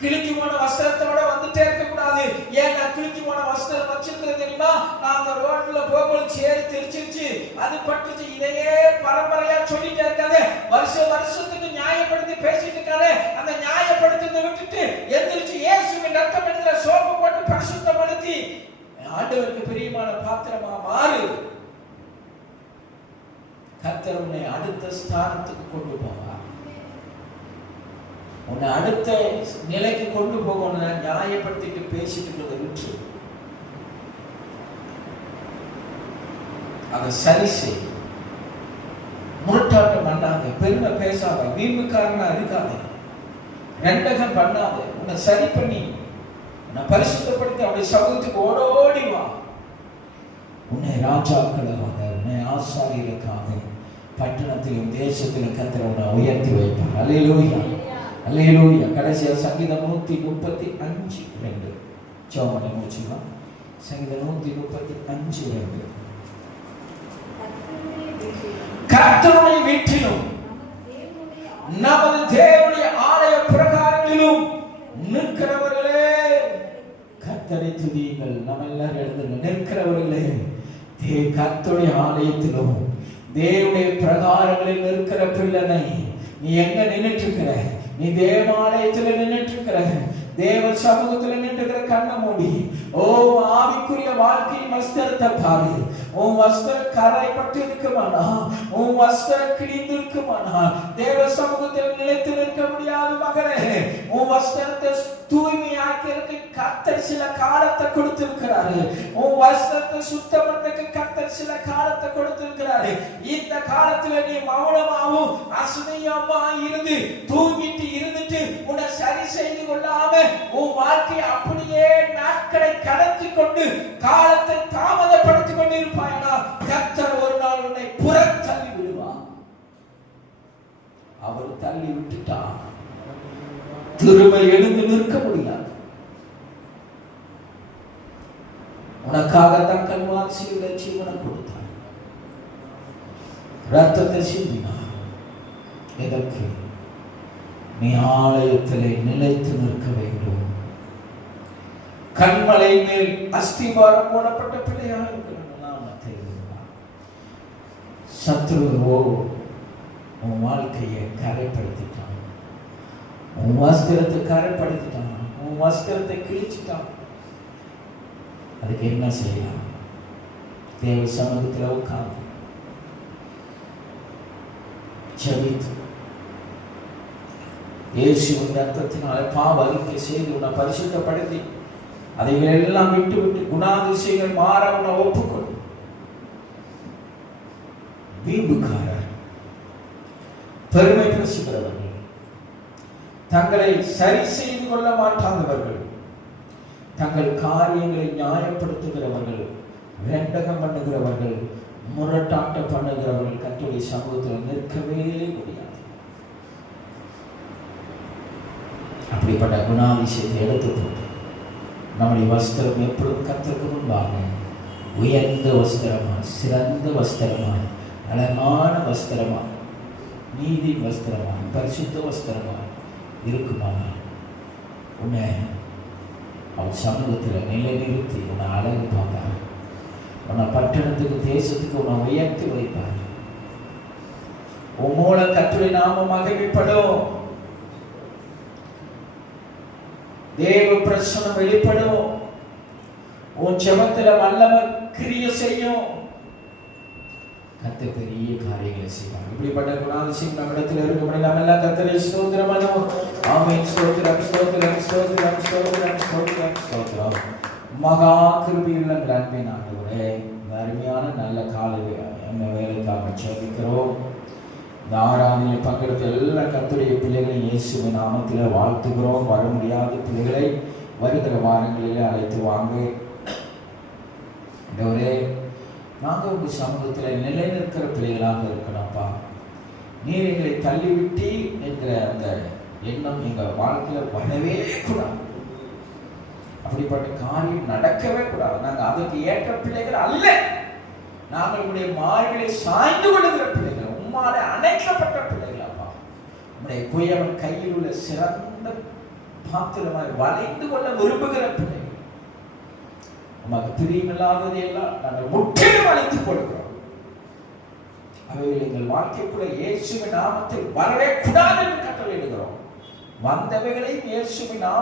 கிழிஞ்சு போன வஸ்திரத்தோட வந்துட்டே இருக்க கூடாது. ஏன் நான் கிழிஞ்சு போன வஸ்திரம் வச்சிருக்கிறது தெரியுமா? நான் அந்த ரோட்ல போகும்போது சேரி தெரிச்சிருச்சு, அது பட்டுச்சு. இதையே பரம்பரையா சொல்லிட்டே இருக்காது. வருஷத்துக்கு நியாயப்படுத்தி பேசிட்டு இருக்காரு. அந்த நியாயப்படுத்தி விட்டுட்டு எந்திரிச்சு இயேசுவின் ரத்தம் என்கிற சோப்பு போட்டு பரிசுத்தப்படுத்தி ஆண்டவருக்கு பிரியமான பாத்திரமா மாறு. கர்த்தர் உன்னை அடுத்த ஸ்தானத்துக்கு கொண்டு போவார். உன்னை அடுத்த நிலைக்கு கொண்டு போகணும். நியாயப்படுத்திட்டு பேசிட்டு இருக்கிறத விட்டு அதை சரி செய். முரட்டாட்டம் பண்ணாத, பெருமை பேசாத, வீம்புக்காரனா இருக்காத, ரெண்டகம் பண்ணாத. உன்னை சரி பண்ணி உன்னை பரிசுத்தப்படுத்தி அவருடைய சமூகத்துக்கு ஓடோடி வா. உன்னை ராஜாக்களாக, உன்னை ஆசாரியருக்காக பட்டணத்திலும் தேசத்திலும் கர்த்தர் உன்னை உயர்த்தி வைப்பார். அல்லேலூயா, அல்லேலூயா. கடைசியா சங்கீதம் 135:2 ஜெபம் முடிச்சுக்கலாம். சங்கீதம் 135:2 கர்த்தருடைய வீட்டிலும் நமது தேவனுடைய ஆலய பிரகாரங்களிலும் நிற்கிறவர்களே கர்த்தரை துதியுங்கள். நம்ம எல்லாரும் எழுதுங்க. நிற்கிறவர்களே, கர்த்தருடைய ஆலயத்திலும் தேவனுடைய பிரகாரங்களில் நிற்கிற பிள்ளை, நீ எங்க நின்றுட்டு இருக்கிற? நீ தேவாலயத்துல நின்றுட்டு இருக்கிற, தேவ சமூகத்துல நின்றுகிற கண்ண மூடி ஓ ஆவிக்குரிய வாழ்க்கையின் வஸ்திரத்தை பாரு. உன் வஸ்திரம் கரைப்பட்டு இருக்குமானா, உன் வஸ்திரம் கிழிந்து இருக்குமானா, தேவ சமூகத்தில் நிலைத்து நிற்க முடியாது மகனே. உன் வஸ்திரத்தை தூய்மையாக்கிறதுக்கு கர்த்தர் சில காலத்தை கொடுத்திருக்கிறாரு. உன் வஸ்திரத்தை சுத்தம் பண்ணதுக்கு கர்த்தர் சில காலத்தை கொடுத்திருக்கிறாரு. இந்த காலத்துல நீ மௌனமாவும் அசுமையமா இருந்து தூங்கிட்டு இருந்துட்டு உன்னை சரி செய்து கொள்ளாம உன் வாழ்க்கையை அப்படியே நாட்களை கடத்தி கொண்டு காலத்தை தாமதப்படுத்திக் கொண்டு இருப்பாயனா, கர்த்தர் ஒரு நாள் உன்னை புறத்தள்ளி விடுவார். அவர் தள்ளி விட்டுட்டா திரும்ப எழுந்து நிற்க முடியாது. உனக்காக தன் கல்வாரி சிலுவையிலே ஜீவனை கொடுத்தார், ரத்தத்தை சிந்தினார். எதற்கு? நீ ஆலயத்திலே நிலைத்து நிற்க வேண்டும். கண்மலை மேல் அஸ்திபாரம் போடப்பட்ட பிள்ளையாக இருக்கிறான். சத்ருவோ உன் வாழ்க்கையை கரைப்படுத்திட்டான், உன் வஸ்திரத்தை கரைப்படுத்திட்டான், உன் வஸ்திரத்தை கிழிச்சிட்டான். அதுக்கு என்ன செய்யலாம்? தேவ சமூகத்தில் உட்கார்ந்து ஜெபித்து இயேசுவின் ரத்தத்தினாலே பாவ அறிக்கை செய்து உன்னை பரிசுத்தப்படுத்தி அதைகள் எல்லாம் விட்டு விட்டு குணாதிசயங்கள் மாற உன்னை ஒப்புக்கொள். வீம்புக்காரர், பெருமை பேசுகிறவர்கள், தங்களை சரி செய்து கொள்ள மாட்டாதவர்கள், தங்கள் காரியங்களை நியாயப்படுத்துகிறவர்கள், ரெண்டகம் பண்ணுகிறவர்கள், முரட்டாட்டம் பண்ணுகிறவர்கள் கர்த்தருடைய சமூகத்தில் நிற்கவே முடியாது. அப்படிப்பட்ட குணாதிசயத்தை எடுத்து போட்டு நம்முடைய வஸ்திரம் எப்பொழுதும் கர்த்தருக்கு முன்பாக உயர்ந்த வஸ்திரமாய், சிறந்த வஸ்திரமாய், அழகான வஸ்திரமாய், நீதி வஸ்திரமாய், பரிசுத்த வஸ்திரமாய் இருக்குமானால் உன்னை அவன் சமூகத்தில் நிலைநிறுத்தி உன்னை அழகு பார்ப்பார். உன்னை பட்டணத்துக்கு தேசத்துக்கு உன்னை உயர்த்தி வைப்பார். உன் மூலம் கர்த்தருடைய நாமம் மகிமைப்படும், தேவ பிரசன்னம் வெளிப்படும், உன் ஜெபத்துல வல்லவர் கிரியை செய்யும், கர்த்தர் பெரிய காரியங்களை செய்வார். இப்படிப்பட்ட குணாதிசயம் நம்மிடத்தில் இருக்கும்படி நாம் எல்லாம் கர்த்தரை ஸ்தோத்திரம் பண்ணுவோம். ஆமென். ஸ்தோத்திரம், ஸ்தோத்திரம், ஸ்தோத்திரம், ஸ்தோத்திரம், ஸ்தோத்திரம், ஸ்தோத்திரம். மகா கிருபையுள்ள அன்பின் ஆண்டவரே, இந்த அருமையான நல்ல காலை வேலைக்காக ஜெபிக்கிறோம். இந்த ஆராதனையில் பங்கெடுத்த எல்லா கர்த்தருடைய பிள்ளைகளையும் இயேசுவின் நாமத்தில் வாழ்த்துகிறோம். வர முடியாத பிள்ளைகளை வருகிற வாரங்களிலே அழைத்து வாங்க. ஆண்டவரே, நாங்கள் உங்கள் சமூகத்தில் நிலை நிற்கிற பிள்ளைகளாக இருக்கணும்ப்பா. நீர் எங்களை தள்ளிவிட்டி என்கிற அந்த எண்ணம் எங்கள் வாழ்க்கையில் வரவே கூடாது. அப்படிப்பட்ட காரியம் நடக்கவே கூடாது. நாங்கள் அதற்கு ஏற்ற பிள்ளைகள் அல்ல. நாங்கள் உடைய மார்களை சாய்ந்து கொள்ளுகிற பிள்ளைகள், உம்மாலே அணைக்கப்பட்ட பிள்ளைகளாப்பா. உடைய குயவன் கையில் உள்ள சிறந்த பாத்திரமாய் வளைந்து கொள்ள விரும்புகிற பிள்ளைகள். உமக்கு பிரியமில்லாததை எல்லாம் நாங்கள் முற்றிலும் அழித்துக் கொள்கிறோம். அவைகள் எங்கள் வாழ்க்கைக்குள்ள இயேசுவின் நாமத்தில் வரவே கூடாது என்று கட்டளையிடுகிறோம். வந்தவைகளை இயேசுவின்